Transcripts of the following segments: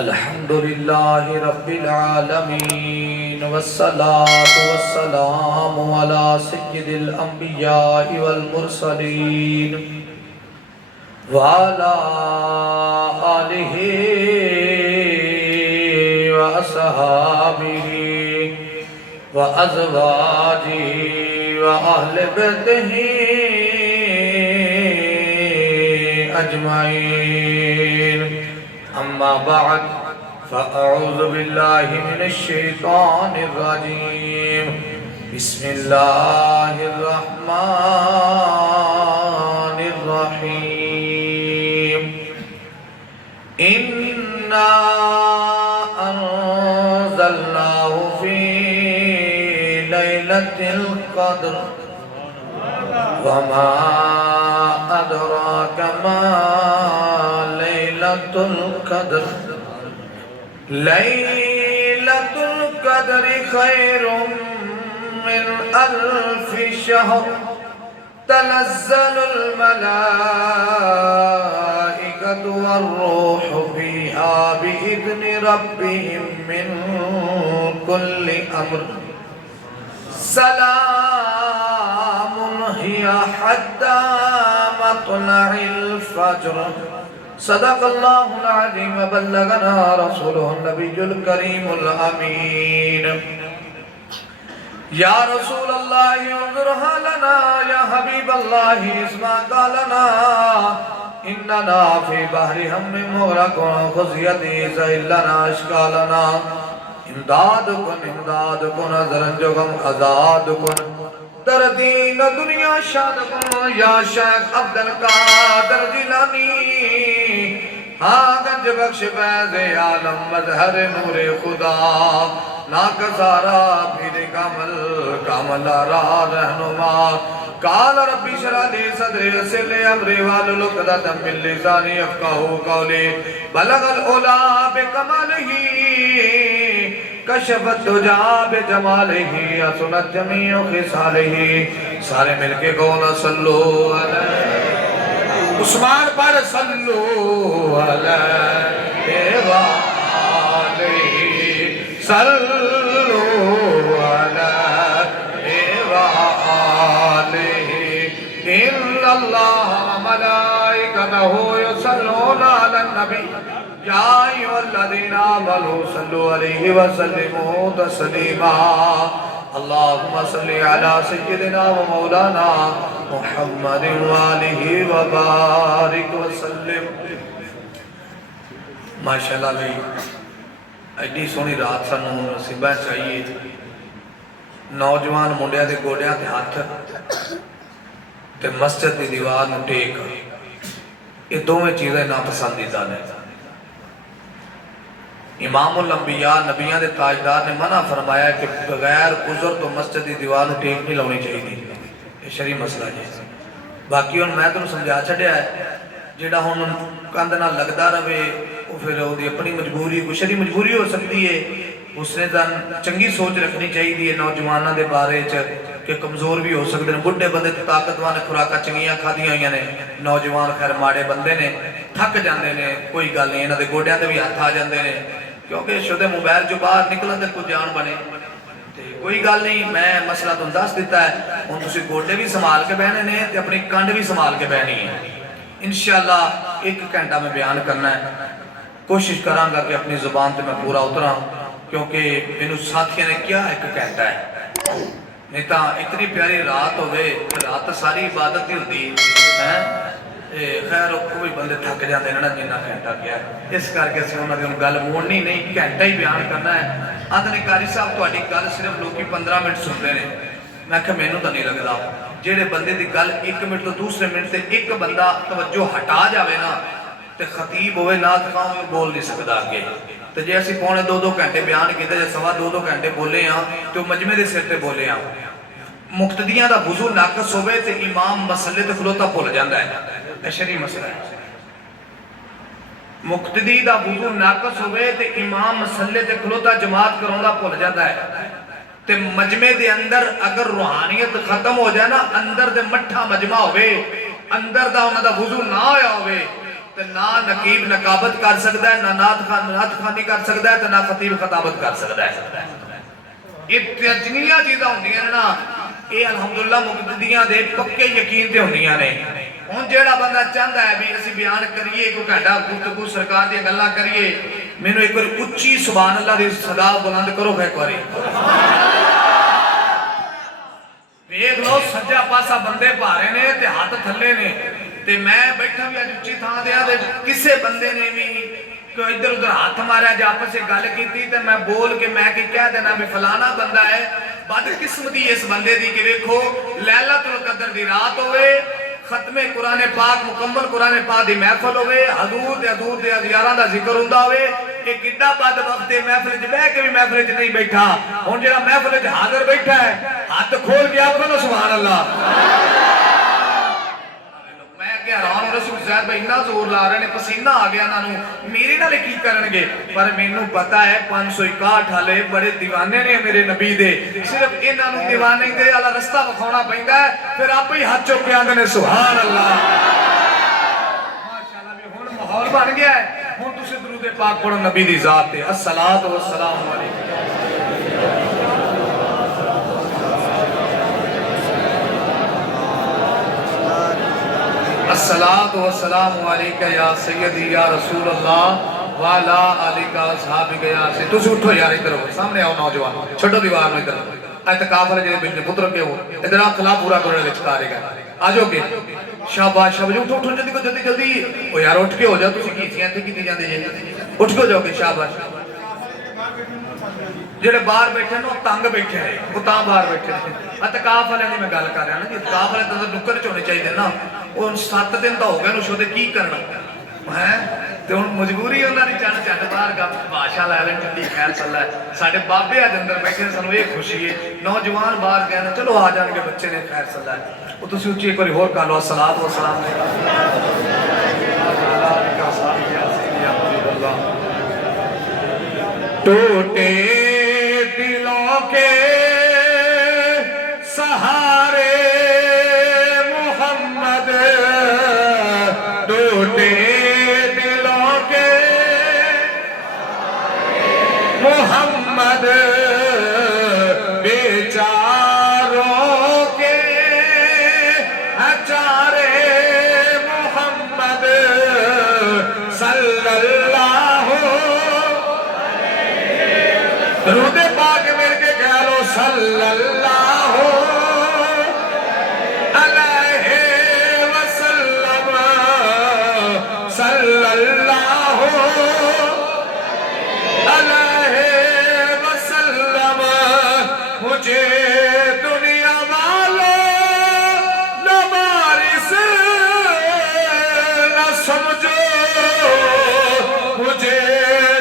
अल्हम्दुलिल्लाह रब्बिल आलमीन वस्सलातु वस्सलामु अला सय्यिदिल अंबिया वल मुरसलीन व अला आलिहि व अस्हाबिहि व अज़वाजिहि व अहले बैतिहि अजमाइन। अम्मा बाद फ़अऊज़ु बिल्लाहि मिनश शैतानिर रजीम। बिस्मिल्लाहिर रहमानिर रहीम। इन्ना अंज़लनाहु फ़ी लैलतिल क़द्र वमा अदराक मा लैलतुल क़द्र। लैलतुल क़द्रि खैरुम मिन अल्फ़ि शहर तनज़्ज़लुल मलाइकतु वर्रूहु फ़ीहा बिइज़्नि रब्बिहिम मिन कुल्लि अम्र सलामुन हिया हत्ता मत्लइल फ़ज्र। सदक़ल्लाहुल अज़ीम व बल्लगना रसूलुहुन नबियुल करीमुल अमीन। या रसूलल्लाह उन्ज़ुर हालना या हबीबल्लाह इस्मा क़ालना इन्नना फ़ी बहरि हम्मिन मुग़रक़ून ख़ुज़ियति ज़इल्लना अश्क़ालना। इमदाद कुन अज़रन जोगम आज़ाद कुन दरदीन दुनिया शाद कुन या शेख अब्दुल कादिर जिलानी। हाँ गंज बख्श फैज़े आलम मज़हर नूरे खुदा नाकसारा फिर कामल कामल रा रहनुमा। काल रब्बी शरह ली सदरी यस्सिर ली अमरी वाहलुल उक़दतम मिन लिसानी यफ़क़हू क़ौली। बलगल उला बिकमालिही कशफ़त दुजा बिजमालिही असनत जमीउ ख़िसालिही। सारे मिलके कौन सल्लु अलैहि। उस्मान पर सल्लु अलैहि व आलिहि सल्लु अलैहि व आलिहि। इन्नल्लाह व मलाइकतहू युसल्लूना अलन नबी या अय्युहल्लज़ीना आमनू सल्लु अलैहि व सल्लिमू तस्लीमा। अल्लाहुम्मा सल्लि अला सय्यिदिना व मौलाना मुहम्मदिन व आलिहि व बारिक व सल्लिम। माशाअल्लाह भाई एडी सोहनी रात सानू नसीबा चाहिए। नौजवान मुंडिया के गोडियां ते हथ ते मस्जिद की दीवार नूं टेक, ये दोवें चीज़ें नापसंदीदा ने। इमामुल अंबिया नबियां दे ताजदार ने मना फरमाया कि बगैर उज़र तो मस्जिद की दीवार नूं टेक नहीं लाउणी चाहिए। ये शरी मसला जी। बाकी हुण मैं तुहानूं समझा छड्डिया है, जिहड़ा हुण कंध नाल लगदा रहे वो फिर उसकी अपनी मजबूरी कोई शरी मजबूरी हो सकती है। उसने चंगी सोच रखनी चाहिए नौजवानों के बारे कि कमज़ोर भी हो सकते हैं। बुढ़े बंदे तो ताकतवान खुराक चंगियां खादियां हुई ने, नौजवान खैर माड़े बंदे ने थक जाते हैं। कोई गल नहीं, इन्होंने गोडियां ते भी हथ आ जाते हैं क्योंकि शुद्ध मोबाइल जो बाहर निकलन तो कुछ जान बने। तो कोई गल नहीं, मैं मसला तुहानूं दस दिता है। हुण तुसीं गोडे भी संभाल के बहने ने ते अपनी कंड भी संभाल के बहनी है। इंशाअल्लाह 1 घंटा में बयान करना है। कोशिश करांगा कि अपनी जुबान से मैं पूरा उतरा, क्योंकि मैनू साथियों ने क्या 1 घंटा है, नहीं तो इतनी प्यारी रात होवे, रात सारी इबादत ही होती है। खैर कोई बंदे थक जाते हैं ना जिन्ना घंटा गया, इस करके असं उन्होंने गल मोड़नी नहीं, घंटा ही बयान करना है। आदने कारी साहब तुहाडी गल सिर्फ लोग 15 मिनट सुनते हैं। मैं क्या मैनू तो नहीं लगता जेड़े बंदे की गल 1 मिनट तो दूसरे मिनट से एक बंदा तवज्जो हटा जाए ना तो खतीब होवे नात खां बोल नहीं सकता अगे। तो जे असीं पौने 2-2 घंटे बयान किया या सवा 2-2 घंटे बोले हाँ तो मजमे के सिर पर बोले हाँ। मुक्तदियां का वुज़ू नाकस होवे तो इमाम मसले ते खलोता भुल जाता है। शरी मसला है। मुक्तदी का वुज़ू नाकस होवे तो इमाम मसले ते खलोता जमात कराउंदा भुल जाता है। ते मजमे दे अंदर अगर रूहानियत खत्म हो जाए ना, अंदर दे मठा मजमा होवे, अंदर दा उन्हां दा वुज़ू ना होया होवे, ते ना नकीब नकाबत कर सकता है, ना नात खानी कर सकता है, ना खतीब खताबत कर सकता है। ये जिन्नियां चीज़ां होंदियां ना ये अलहमदुलिल्लाह मुकतदियां दे पक्के यकीन ते होंदियां ने। हुण जेड़ा बंदा चाहता है भी असीं बयान करिए कोई घंटा गुफ्तगू सरकार दी गल्लां करिए, मैनू एक बार उच्ची सुभान अल्लाह दी सदा बुलंद करो एक बारी। देख लो सज्जा पासा बंदे भारे ने ते हाथ थले ने, ते मैं बैठा भी अज उच्ची थां ते किसी बंदे ने भी इधर उधर हाथ मारा जो आपस में गल की, तो मैं बोल के मैं कह देना भी फलाना बंदा है। बदकिस्मती इस बंदे दी कि देखो लैलतुल कदर दी रात होवे, खत्मे कुरान पाक मुकम्मल कुरान पाक दी महफिल होवे, हजूर दे यारां दा जिक्र हुंदा होवे, ये किड्डा बदबख्त है महफिल च बैठ के भी महफिल च नहीं बैठा। हुण जेड़ा महफिल च हाजिर बैठा है हाथ खोल के आखो ना सुभान अल्लाह। मैं क्या हैरान हो रसूल साहब भाई इन्ना जोर ला रहे हैं, पसीना आ गया इन्होंने, मेरे नाल की करनगे। पर मैनू पता है 561 वाले बड़े दीवाने ने मेरे नबी दे, सिर्फ इन्होंने दीवाने दे वाला रास्ता विखाना पैंदा है, फिर आप ही हाथ चुक के आंदे ने सुभान अल्लाह। माशाअल्लाह भी हुण माहौल बन गया है। हुण तुसीं दुरूद पाक पढ़ो नबी दी जात ते, अस्सलातु वस्सलामु अलैकुम। अस्सलातु वस्सलामु अलैका या सय्यदी या रसूल अल्लाह वाला आलिका असहाबिका या से। तुम उठो यार, इधर हो, सामने आओ नौजवान, छोड़ो दीवार में इधर। एतकाफ वाले जेदे बिच पुत्र के हो इधर आ खिलाफ पूरा करने विच करेगा। आ जाओ के शाबाश शाबाश, उठो उठो जल्दी को जल्दी जल्दी। ओ यार उठ के हो जाओ, तुसी कीतियां इत्थे कीती जांदी जे, उठ के हो जाओ के शाबाश। जेडे बाहर बैठे ना तंग बैठे है, वो तां बाहर बैठे ने। एतकाफ वाले की मैं गल कर रहा ना जी, एतकाफ वाले तो नुक्कर च होने चाहिए ना। वो 7 दिन तो हो गए उसदे की करना है, तो हुण मजबूरी उन्होंने चढ़ चढ़ बाहर गप भाषा लै लें ठंडी खैर चल है। साढ़े बाबे अज अंदर बैठे सानू ये खुशी है, नौजवान बाहर गए ना चलो आ जाएंगे बच्चे ने खैर चल है। वो तुम उच्ची एक बार होर कर लो अस्सलात व सलाम। टूटे दिलों के सहारे मोहम्मद, टूटे दिलों के मोहम्मद, बेचारों के अचारे मोहम्मद सल्लल्लाहु दरूद पाक मिल के कह लो सल्लल्लाहु अलैहि वसल्लम, सल्लल्लाहु अलैहि वसल्लम। मुझे दुनिया वालों न वारिस न समझो, मुझे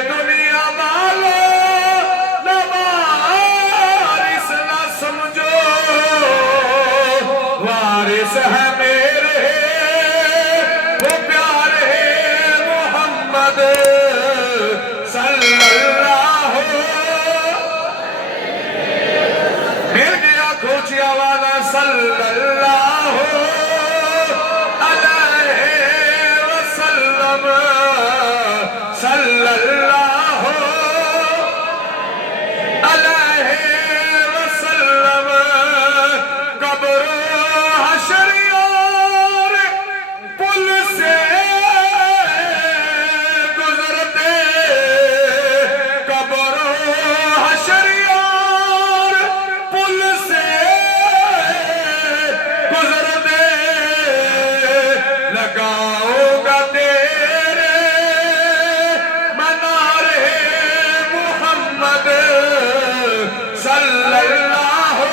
दुनिया वालों न वारिस न समझो, वारिस है मेरे वो प्यारे मोहम्मद सल्लल्लाहु। मिल गया खोची आवाज सल्लल्लाहु अलैहि वसल्लम, सल्लल्लाहु अलैहि वसल्लम। कब्र हशर और पुल से गुजरते, कब्र हशर और पुल से गुजरते, लगाऊंगा तेरे मनारे मोहम्मद सल्लल्लाहु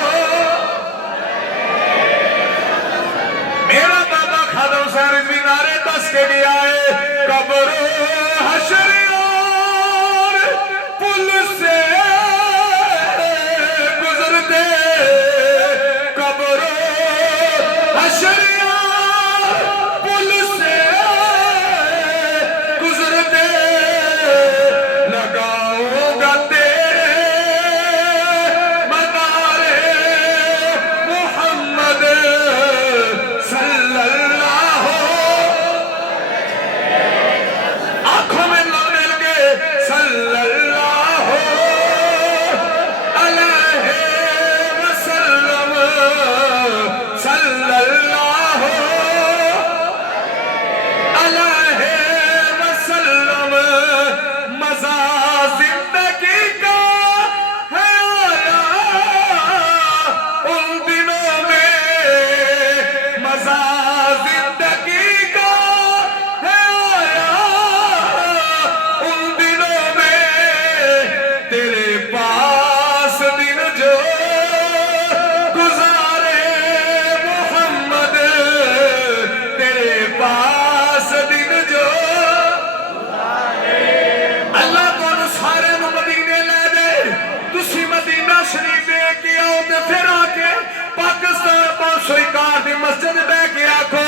521 दी मस्जिद बह के आखो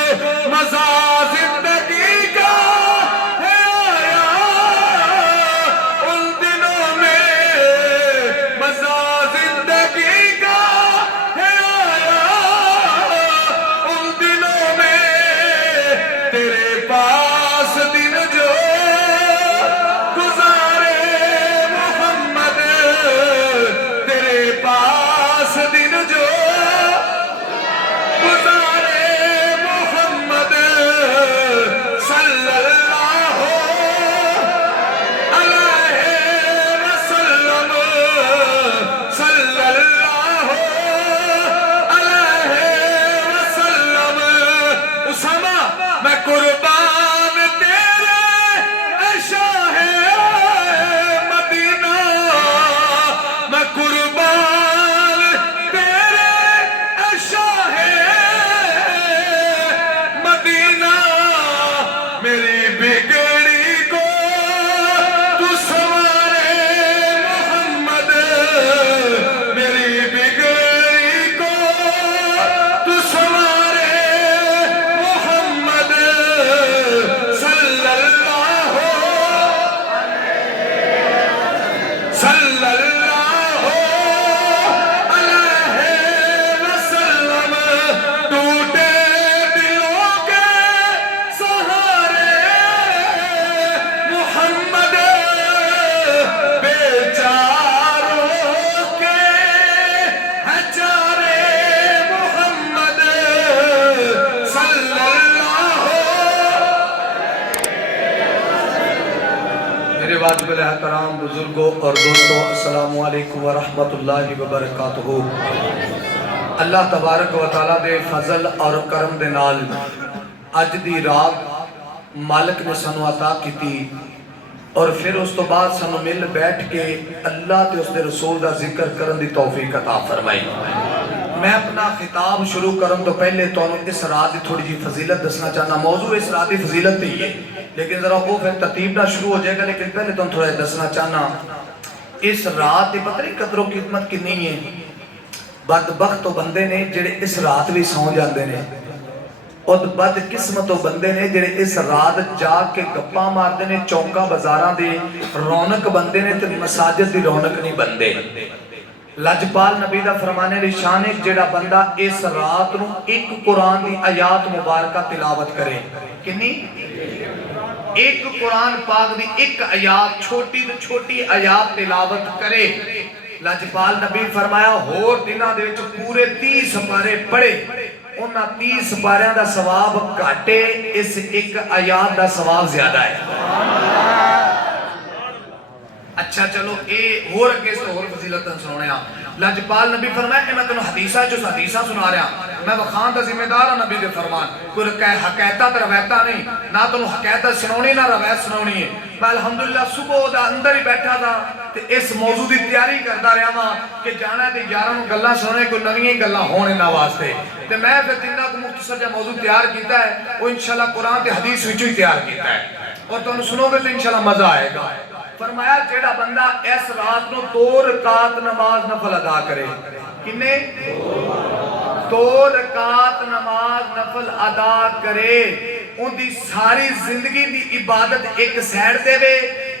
मजा जिंदगी का है आया उन दिनों में, मजा जिंदगी का है आया उन दिनों में, तेरे पास दिन जो गुजारे मोहम्मद, तेरे पास दिन जो गुजारे मोहम्मद सल्लल्लाहु अलैहि वसल्लम, सल्लल्लाहु अलैहि वसल्लम। उसामा मैं कुर्बान तेरे शाहे मदीना, मैं कुर्बान तेरे शाहे मदीना, मेरी बिगड़ी को तू संवारे मोहम्मद, मेरी बिगड़ी को तू संवारे मोहम्मद सल्लल्लाहु सल्लल्लाहु अलैहि वसल्लम। टूटे दिलों के सहारे मोहम्मद, बेचारों के है चारे मोहम्मद सल्लल्लाहु। मेरे वाजिब एहतराम बुजुर्गों और दोस्तों, अस्सलामु अलैकुम व रहमतुल्लाहि व बरकातुहू। अल्लाह तबारक व तआला दे फजल और करम दे नाल अज दी रात मालिक ने सानू अता कीती और फिर उस तो बाद सानू मिल बैठ के अल्लाह ते उसदे रसूल दा जिक्र करन दी तौफीक अता फरमाई। मैं अपना खिताब शुरू करन तो पहले तुहानू इस रात की थोड़ी जी फजीलत दसना चाहना। मौजू इस रात की फजीलत ही है, लेकिन जरा वो फिर तरतीब ना शुरू हो जाएगा। लेकिन पहले तुहानू थोड़ा दसना चाहना, इस रात की पता नहीं कदरों कीमत कितनी है। बदबख्त तो बंदे ने जेड़े इस रात भी सौ जाते हैं, और बदकिस्मत तो बंदे ने जेड़े इस रात जाग के गप्पा मारते हैं, चौंका बाजारां दे रौनक बनते हैं ते मसाजिद की रौनक नहीं बनते। लजपाल नबी दा फरमाने दी शान है, जेड़ा बंदा इस रात नूं एक कुरान दी आयात मुबारका तिलावत करे, कितनी एक कुरान पाक दी एक आयात, छोटी तो छोटी आयात तिलावत करे, लजपाल नबी फरमाया होर दिनां दे विच पूरे 30 पारे पढ़े, उन्हां 30 पारियां दा सवाब घाटे, इस एक आयात दा सवाब ज्यादा है। अच्छा चलो ये होर अगे होर फजीलत सुनाने। लजपाल नबी फरमाया मैं तेन हदीसा चो हदीसा सुना रहा, मैं वखान का जिम्मेदार हाँ नबी के फरमान, कोई हकैता तो रवायत नहीं, ना तुम हकैत सुनानी ना रवायत सुनानी है। मैं अलहमदुलिल्लाह सुबह अंदर ही बैठा था ते इस मौजू की तैयारी करता रहा वहाँ कि जाना तो यारों गल्लां सुनाने, कोई नवी गल्लां होण इन्हां वास्ते। ते मैं फिर जिन्ना को मुख्तसर जिहा मौजू तैयार किया है वो इंशाअल्लाह कुरान ते हदीस विचों ही तैयार किया है, और तुहानूं सुनोगे तो इंशाअल्लाह मजा आएगा। फरमाया जेड़ा बंदा इस रात नूं 2 रकात नमाज नफल अदा करे, किन्ने 2 रकात नमाज नफल अदा करे, उनकी सारी जिंदगी की इबादत एक साइड देवे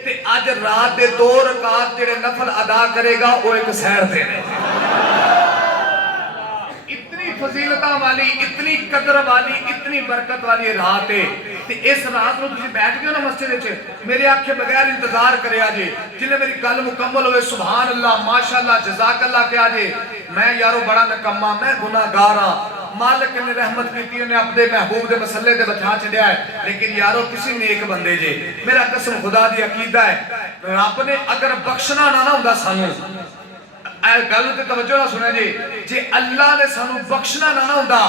ते अज रात दे 2 रकात जेड़े नफल अदा करेगा वो एक साइड दे ने। इतनी फजीलतां वाली, इतनी कदर वाली, इतनी बरकत वाली रात है। इस रात को तुम बैठ गए ना मस्जिद, मेरे आखे बगैर इंतजार करे जे, जिले मेरी गल मुकम्मल हो सुभान अल्लाह माशाअल्लाह जज़ाकल्लाह क्या जे। मैं यारो बड़ा नकम्मा, मैं गुनाहगार हाँ, मालिक ने रहमत की, उन्हें अपने महबूब के मसले से बचा छड़िया है, लेकिन यारो किसी नेक बंदे जे, मेरा कसम खुदा दी अकीदा है, रब ने अगर बख्शना ना होंदा सानू, गल ते तवज्जो ना सुने जी, जे अल्लाह ने सानू बख्शना ना होंदा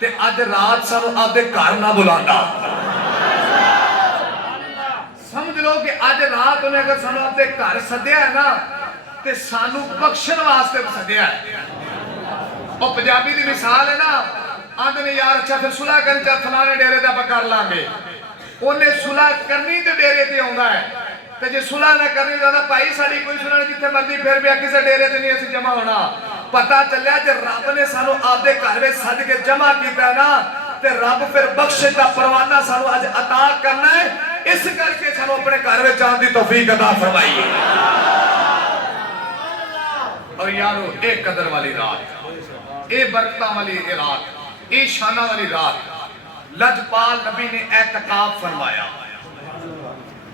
ते अज रात सानू आपदे घर ना बुलांदा। समझ लो कि अज रात उन्हें अगर सानू आपदे घर सद्या है ना ते सानू बख्शण वास्ते सद्या है। और पंजाबी की मिसाल है ना, आंदे ने यार अच्छा फिर सुलह कर चा फलाने डेरे ते आपां कर लांगे, उन्हें सुलह करनी ते डेरे ते आउंदा है, ते जे सुलह ना करनी तो भाई साडी कोई सुलह नहीं, जिथे मर्जी फिर भी किसी डेरे ते नहीं असीं जमा होना। पता चलिया जे रब ने सानू आपदे घर में सद के जमा किया ना, ते रब फिर बख्शिश का परवाना सानू अज अता करना है। इस करके सानू अपने घर में आने की तौफीक अता फरमाइए। और यारो ये कदर वाली रात, ये बरकत वाली रात, ये शाना वाली रात, लजपाल नबी ने एतकाफ फरमाया।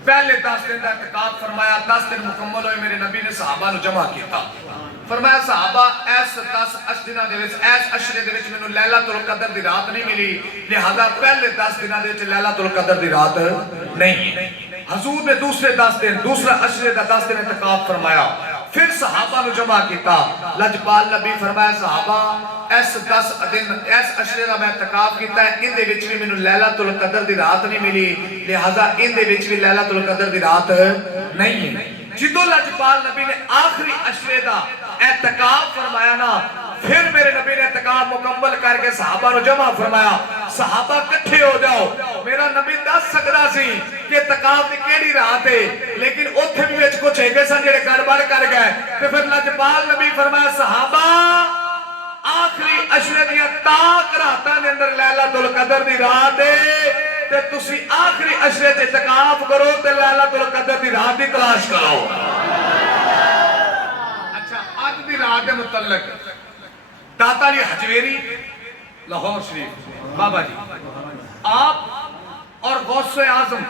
पहले 10 दिन का एतकाफ फरमाया। 10 दिन मुकम्मल हुए, मेरे नबी ने सहाबा नु जमा किया। फरमाया सहाबा इस 10 दिनों दे विच, इस अशरे दे विच मैनू लैलातुल कदर दी रात नहीं मिली, लिहाजा पहले 10 दिनों दे विच लैलातुल कदर दी रात नहीं है। हजूर ने दूसरे 10 दिन, दूसरा अशरे का 10 दिन एतकाफ फरमाया। फिर सहाबा नु जमा किया। लजपाल नबी फरमाया सहाबा इस 10 दिन इस अशरे का मैं एतकाफ किया, इहदे विच भी मैनू लैलातुल कदर दी रात नहीं मिली, लिहाजा इहदे विच भी लैलातुल कदर दी रात नहीं है। जिदों लजपाल नबी ने आखिरी अशरे का एतकाफ फरमाया ना, फिर मेरे नबी ने एतकाफ मुकम्मल करके सहाबा नु जमा फरमाया। सहाबा इकट्ठे हो जाओ। मेरा नबी दस सकदा सी कि एतकाफ दी केड़ी रात है, लेकिन उत्थे भी विच कुछ हैगे सन जेड़े गड़बड़ कर गए। ते फिर लजपाल नबी फरमाया सहाबा आखिरी अशरे दी ताक रातां दे अंदर लैलातुल कदर दी रात है, ते तुसी आखिरी अशरे च एतकाफ करो ते लैलातुल कदर दी रात दी तलाश करो। अच्छा, आज दी रात दे मुतल्लक दाता अली हजवेरी लाहौर शरीफ बाबा जी आप और गौसे आजम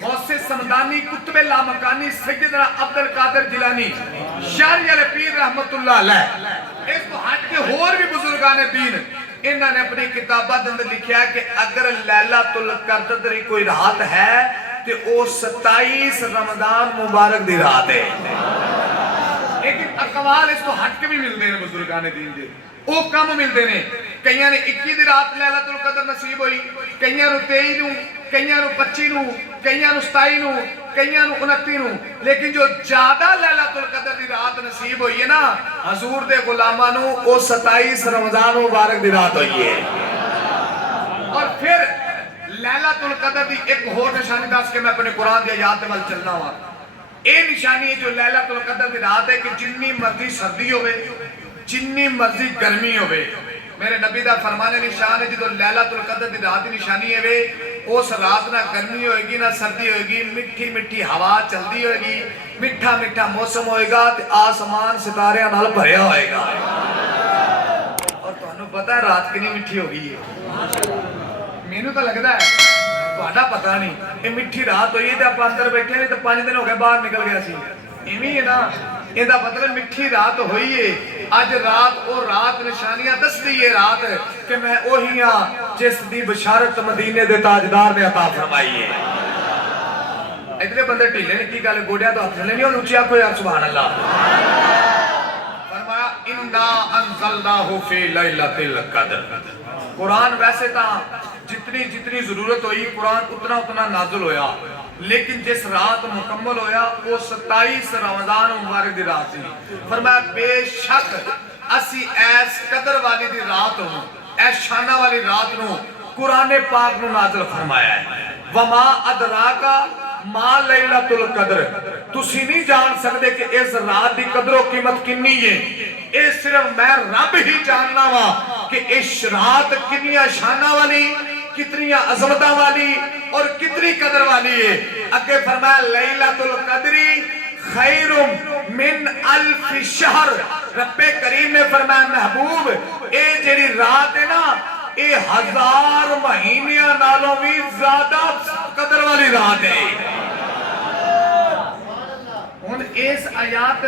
गौसे समदानी कुतुबे लामकानी सैयदना अब्दुल कादिर जिलानी शारी अल पीर रहमतुल्लाह अलैह, इस तो हट के होर भी बुजुर्गाने दीन इन्होंने अपनी किताबा के अंदर लिखा कि अगर लैलातुल कदर दी कोई रात है तो वो 27 रमजान मुबारक दी रात है। लेकिन अकवाल इस तो हट के भी मिलते हैं बुजुर्गाने दीन दे, वो कम मिलते हैं। कई ने 21 दी रात लैलातुल कदर नसीब हुई, कई 23 नूं, कई 25 नूं, कई 27 नूं, कई 29 नूं, लेकिन जो ज्यादा लैलातुल कदर दी रात नसीब हुई है ना हजूर दे गुलामां नूं, वो 27 रमजान मुबारक दी रात हुई है। और फिर लैलातुल कदर दी एक होर निशानी दस के मैं अपने कुरान दी आयत दे वल चलना वा। ये निशानी है जो लैलातुल कदर दी रात है कि जिन्नी मर्जी सर्दी होवे, जिन्नी मर्जी गर्मी होवे, मेरे नबी दा फरमाने निशान है जो लैलातुल कदर दी रात की निशानी है वे उस रात ना गर्मी होएगी ना सर्दी होएगी, मिठी मिठी हवा चलती होएगी, मिठा मिठा मौसम होएगा ते आसमान सितारियां नाल भरिया होएगा। और तुहानू पता है रात कितनी मिठी हो गई है? मैनू तो लगता है तुहाडा पता नहीं। ये मिठी रात हुई है आप अंदर बैठे नहीं तो 5 दिन हो गए बाहर निकल गया सी, इवें है ना। ਇਹਦਾ मतलब मिठी रात होई है। अज रात और रात निशानियां दसदी है रात कि मैं ओही हां जिस दी बशारत मदीने दे ताजदार ने अता फरमाई है। इतने बंदे ढीले ने की गल गोडियां तो हथ नहीं उच्ची आखो यार सुभान अल्लाह। फरमाया इन्ना अंज़लनाहु फी लैलतिल कद्र। कुरान वैसे तो जितनी जितनी जरूरत हुई कुरान उतना उतना नाजुल होया, लेकिन जिस रात मुकम्मल होया वो 27 रमजान मुबारक दी रात थी। फरमाया बेशक असी ऐस कदर वाली दी रात नूं, ऐस शाना वाली रात नूं कुरान पाक नूं नाज़िल फरमाया है। वमा अदराका मा लैलतुल कद्र, तुसी नहीं जान सकते कि इस रात दी कदरो कीमत कितनी है। ये सिर्फ मैं रब ही जानना वा कि इस रात कितनी शाना वाली, कितनी अजमता वाली और कितनी कदर वाली है। अगे फरमाया लैलतुल कद्री खैरुम मिन अल्फ शहर। रब्बे करीम ने फरमाया महबूब ये जेड़ी रात है ना ये 1000 महीनियां नालों भी ज्यादा कदर वाली रात है। हुन इस आयत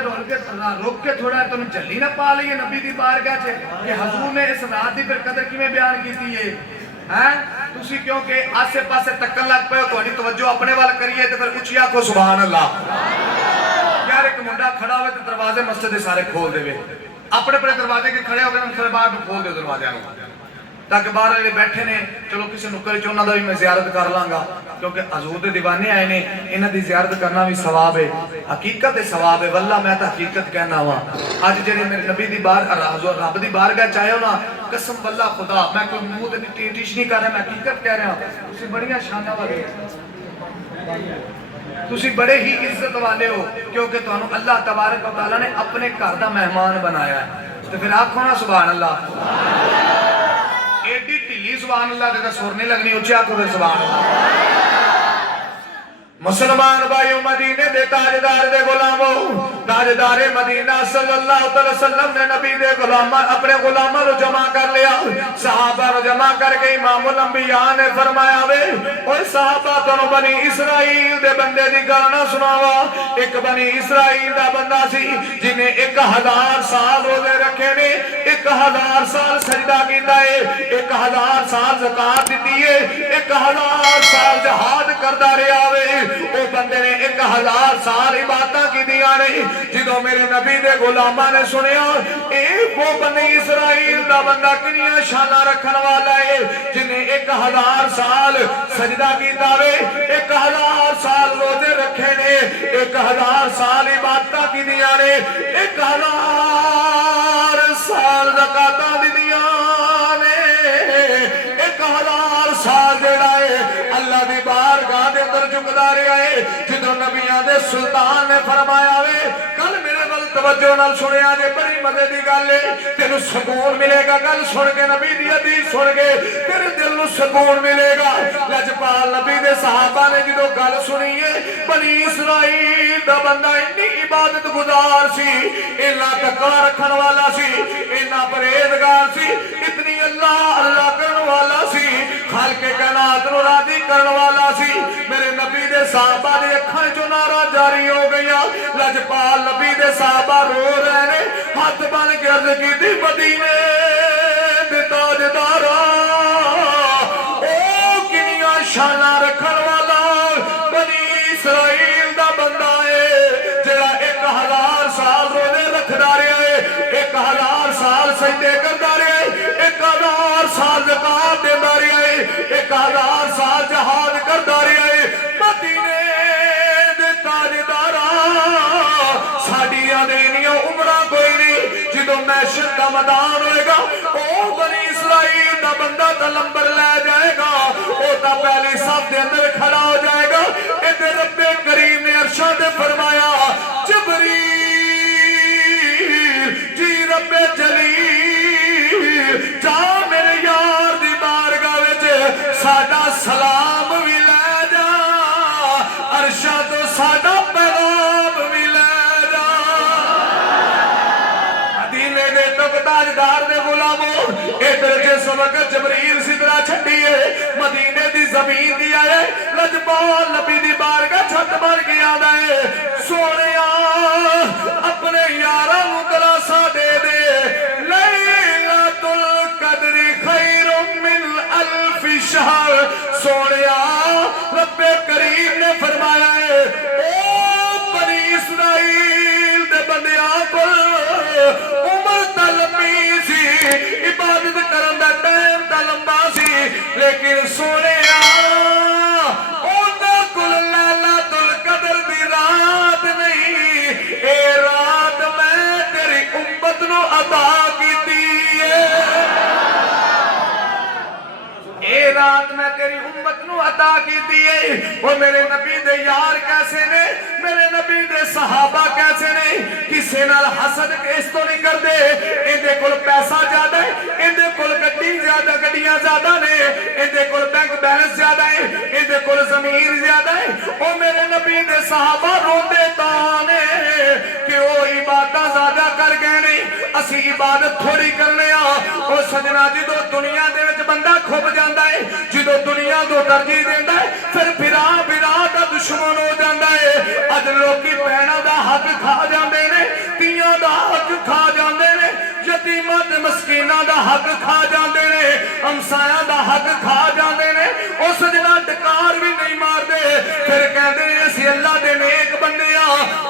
रुक के थोड़ा तुम झल्ली ना पा लीए नबी दी बारगाह च कि हजूर ने इस रात की फिर कदर किवें बयान की है। तुसी क्योंकि आसे पासे तकन लग पे थोड़ी तवज्जो अपने वाल करिए तो फिर उच्ची आखो सुभान अल्लाह। यार एक मुंडा खड़ा हुए तो दरवाजे मस्जिद दे सारे खोल देवे, अपने अपने दरवाजे के खड़े होकर बाहर खोल दे दरवाजे ताकि बाहर वाले बैठे ने चलो किसी नुक्कर च उन्हां दा भी मैं जियारत कर लांगा, क्योंकि हजूर दे दीवाने आए ने इन्हां दी जियारत करना भी सवाब है, हकीकत है सवाब है। वल्ला मैं तो हकीकत कहना वा अज जेडे मेरे नबी दी बार रब दी बारगाह चाहे हो ना कसम वल्ला खुदा मैं कोई मुंह ते टिश नहीं कर रहा, मैं हकीकत कह रहा। तुसी बड़ियां शानां वाले, तुसी बड़े ही इज्जत वाले हो, क्योंकि तुहानू अल्लाह तबारक व तआला ने अपने घर दा मेहमान बनाया है। तो फिर आखो ना सुभान अल्लाह। एडी ढिली सुभान अल्लाह ते सुर नहीं लगनी, उच्ची आखो फिर सुभान अल्लाह। मुसलमान भाइयों, मदीने दे ताजदार दे गुलामों, ताजदारे मदीना सल्लल्लाहु अलैहि वसल्लम ने नबी दे गुलाम अपने गुलामां नु जमा कर लिया। सहाबा नु जमा करके इमामुल अंबिया ने फरमाया वे ओए सहाबा तुहानू बनी इसराइल दे बंदे दी गल ना सुनावा। एक बनी इसराइल दा बंदा सी जिन्हें 1000 साल रोजे रखे ने, 1000 साल सजदा कीता है, 1000 साल ज़कात दी है, 1000 साल जिहाद करदा रहा वे। वो बंदे ने 1000 साल इबादत की दिया नहीं। जो मेरे नबी दे गुलामा ने सुनिया वो बनी इसराइल दा बंदा किनिया शाना रखन वाला है जिन्हें 1000 साल सजदा कीता वे, 1000 साल रोजे रखे ने, 1000 साल इबादत की दिया ने, 1000 साल ज़कात दी दिया ने, 1000 साल जेड़ा है अल्लाह दी बारगाह दे अंदर झुकदा रहा है। जो नबियां दे सुल्तान ने फरमाया वे कल मेरे वल तवज्जो नाल सुनिया जे, बड़ी मजे दी गल है, तेनु सुकून मिलेगा गल सुन के, नबी दी हदीस सुन के तेरे दिल नु सुकून मिलेगा। लजपाल नबी दे सहाबा ने जो गल सुनी है बनी इसराइल दा बंदा इन्नी इबादत गुजार सी, इन्ना तकवा रखन वाला सी, इन्ना परहेजगार सी, इतनी अल्लाह अल्लाह करने वाला सी, खालके कायनात नु राजी करने वाला सी। मेरे नबी दे सहाबा दे अखां चों नारा जारी हो गया। लजपाल नबी दे सहाबा रो रहे ने, हाथ बन के अर्ज कीती मदीने दे ताजदारा ओ किनिया शाना रखन वाला बनी इसराइल दा बंदा है जेड़ा 1000 साल रोजे रखदा रहा है, 1000 साल सजदे करदा रहा है, 1000 साल ज़कात देंदा रहा है, 1000 साल जिहाद करदा रहा है। मदीने दे ताजदारा साडियां देनियां उमरा कोई नहीं। जो मैशर का मैदान होएगा ओ बनी इसराइल दा बंदा तो लंबर लै जाएगा, वो तो पहले सब दे अंदर खड़ा हो जाएगा। इधर रब्बे करीम ने अर्शा दे फरमाया जबरील जी रब्बे जलील जा मेरे यार दी बारगाह विच साडा सलाम भी लै जा, अर्शा तो साडा पैगाम भी लै जा। मदीने दे ताजदार दे गुलामों, इधर जिस वक्त जबरील सिदरा छड्डी है मदीने दी जमीन दी आए, लजपाल नबी दी बारगाह छत बन के आंदा है सोनिया अपने यारां नूं दलासा दे दे, लैलतुल कद्री खैरुम मिन अल्फ शहर। सोनिया रब्बे करीम ने फरमाया है ओ बनी इसराइल दे बंदियां कोल उम्र ता लंबी सी, इबादत करन दा टाइम ता लंबा सी, लेकिन सोनिया उन्हां कोल लैलतुल कद्र दी रात नहीं, ए रात मैं तेरी उम्मत नूं अता कीती है, ए रात मैं तेरी उम्मत नूं अता कीती है। और मेरे नबी दे यार कैसे ने, मेरे नबी दे सहाबा कैसे ने, किसी नाल हसद इस तो नहीं करते, इहदे कोल पैसा ज्यादा है, इहदे कोल गड्डी ज्यादा, गड्डियां ज्यादा ने, इहदे कोल बैंक बैलेंस ज्यादा है, इहदे कोल जमीन ज्यादा है। ओ मेरे नबी दे सहाबा रोंदे तां ने कि ओ इबादत ज्यादा कर गए ने, असी इबादत थोड़ी करने आ। ओ सजना जो दुनिया दे विच बंदा खुब जांदा है, जो दुनिया को तरजीह देंदा है, फिर फिरा बिरा दा दुश्मन हो जाता है। अज लोकी भैणां दा हक खा जाते ने, तियां दा हक खा जाते ने, यतीमां ते मस्कीनां दा हक खा जाते ने, हमसायां दा हक खा जाते ने। उस सजना डकार भी नहीं मारते, फिर कहते हैं असीं अल्लाह दे नेक बंदे आ।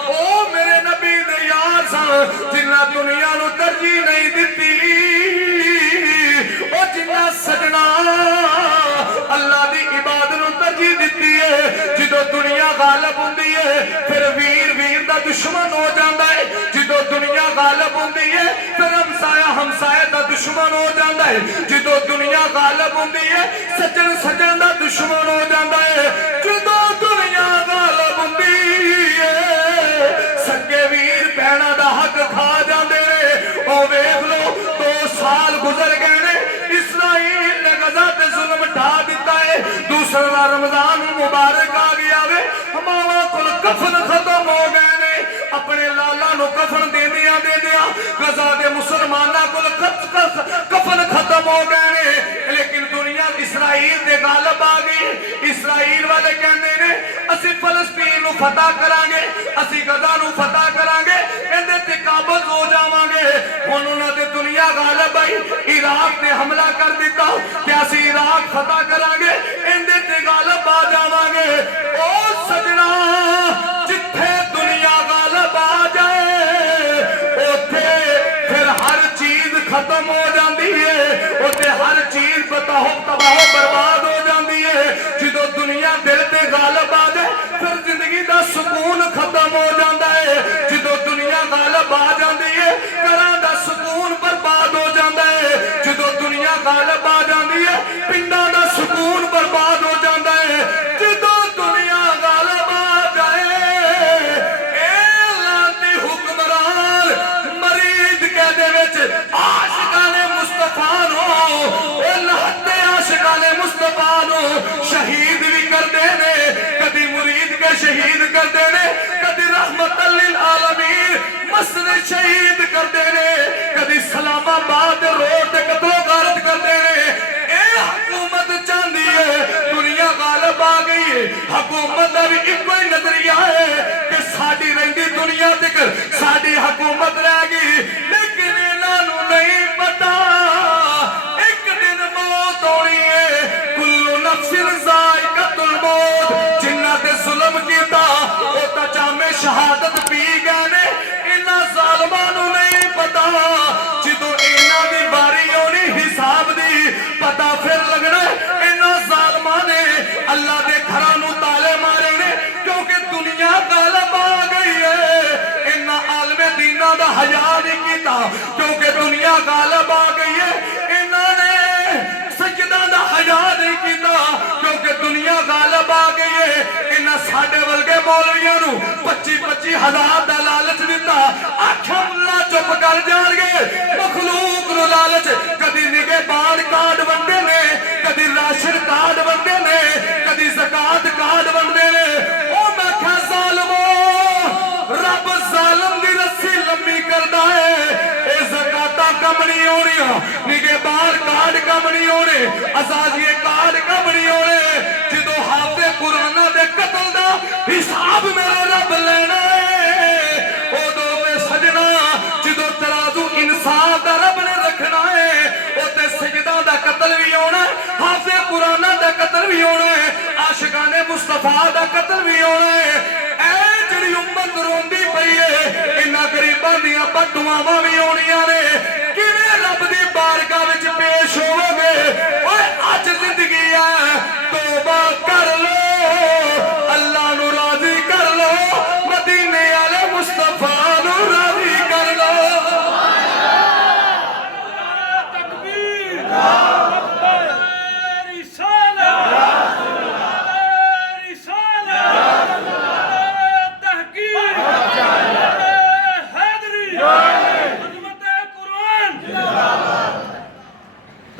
ओ मेरे नबी दे यार सन जिन्हां दुनिया नूं तरजीह नहीं दित्ती, ओ जिन्हां सजना अल्लाह दी इबादत नूं तरजीह दित्ती है। जो दुनिया गालब हुंदी है फिर वीर वीर दा दुश्मन हो जाता है, जो दुनिया गालब हुंदी है फिर हमसाया हमसाया दा दुश्मन हो जाता है, जो दुनिया गालब हुंदी है सज्जन सज्जन दा दुश्मन हो जाता है, जो दुनिया गालब हुंदी है सगे वीर भैणां दा हक खा जाते हैं। ओ वेख लो दूसरा रमजान मुबारक आ गया वे, मावा को कफन खत्म हो गए ने, अपने लाला नु कफन देंदिया देंदिया गजा दे मुसलमाना को कफन खत्म हो गए ने। लेकिन दुनिया इसराइल दे गालब आ गई। इसराइल वाले कहते ने असी फलस्तीन नु फतह करांगे, असी गजा नु फतह करांगे, इहदे ते काबज हो जावांगे। हुण उन्हां दे दुनिया गालब आई, इराक ते हमला कर दिता ते असी इराक फतह करांगे, इहदे ते गालब आ जावांगे। ओ सजना जिथे दुनिया गालब आ जाए उथे फिर हर चीज खत्म हो जाती है, उथे हर चीज तबाह बर्बाद हो जाती है। जो दुनिया दिल ते गालब आ जाए फिर जिंदगी का सुकून खत्म हो जाता है। जो दुनिया गालब आ जाती है घरां दा सुकून बर्बाद हो जाता है। जो दुनिया गालब आ जाती है पिंडां दा सुकून बर्बाद हो जाता है। जो दुनिया गालब आ जाए लाती हुक्मरान मरीद कहदे विच आशिकाने मुस्तफा नो, लहते आशिकाने मुस्तफा नो शहीद भी करते ने, कदी मुरीद के शहीद करते ने, कदी रहमतल लिल आलमीन मस्जिद शहीद करते ने, कदी इस्लामाबाद रोड ते कतलो गारत करते ने। ए हुकूमत चाहती है दुनिया गालब आ गई है, हुकूमत का भी इको ही नजरिया है कि साडी रहिंदी दुनिया तक साडी हुकूमत रह गई। लेकिन इन्हों नहीं पता एक दिन मौत होनी है, कुल्लू नफ्सिन ज़ाइक़तुल मौत। जिन्हां ते जुल्म कीता ओ तां जामे शहादत पी गए ने, इन्हां ज़ालिमां नूं नहीं पता जदों इन्हां दी बारी आउणी हिसाब दी पता फिर लगना। इन्हां ज़ालिमां ने अल्लाह दे घरां नूं ताले मारे ने क्योंकि दुनिया गालब आ गई है। इन्हां आलमे दीनां दा हया नहीं कीता क्योंकि दुनिया गालब आ गई है। इन्हां ने सजदा दा हया नहीं कीता क्योंकि दुनिया गालब आ गई है। इन्हां साडे वर्गे मौलवियां नूं 25-25 हज़ार दा लालच दिता, आख्या मुल्ला चुप कर जाणगे। मखलूक नूं लालच कदी निगे बाण कार्ड वंडे ने, कदी राशन कार्ड वंडे ने, कदी ज़कात कार्ड वंडे ने। ओ मैं क्या ज़ालिमो रब ज़ालिम दी रस्सी लंबी करदा है। ए ज़कातां कम नहीं होणियां, निगे बाण कार्ड कम नहीं होणे, अज़ाज़िए कार्ड कम नहीं होणे। जदों हाफ़िज़ कुराना दे कत्ल दा हिसाब मेरा रब लेना है उदों मैं सजना जदों तराजू इंसाफ दा रब ने रखना है उते सजदा दा कत्ल भी होना है, हाफ़िज़ कुराना दा कत्ल भी होना है, आशिकाने मुस्तफा दा कत्ल भी होना है। ऐ जिहड़ी उम्मत रोंदी पई है इन्हां गरीबां दियां बददुआवां भी होणियां ने। किवें रब दी बारगाह विच पेश होवोगे? ओए अज जिंदगी है तौबा कर लो, अल्लाह नू राजी कर लो, मदीने वाले मुस्तफा नू राजी कर लो।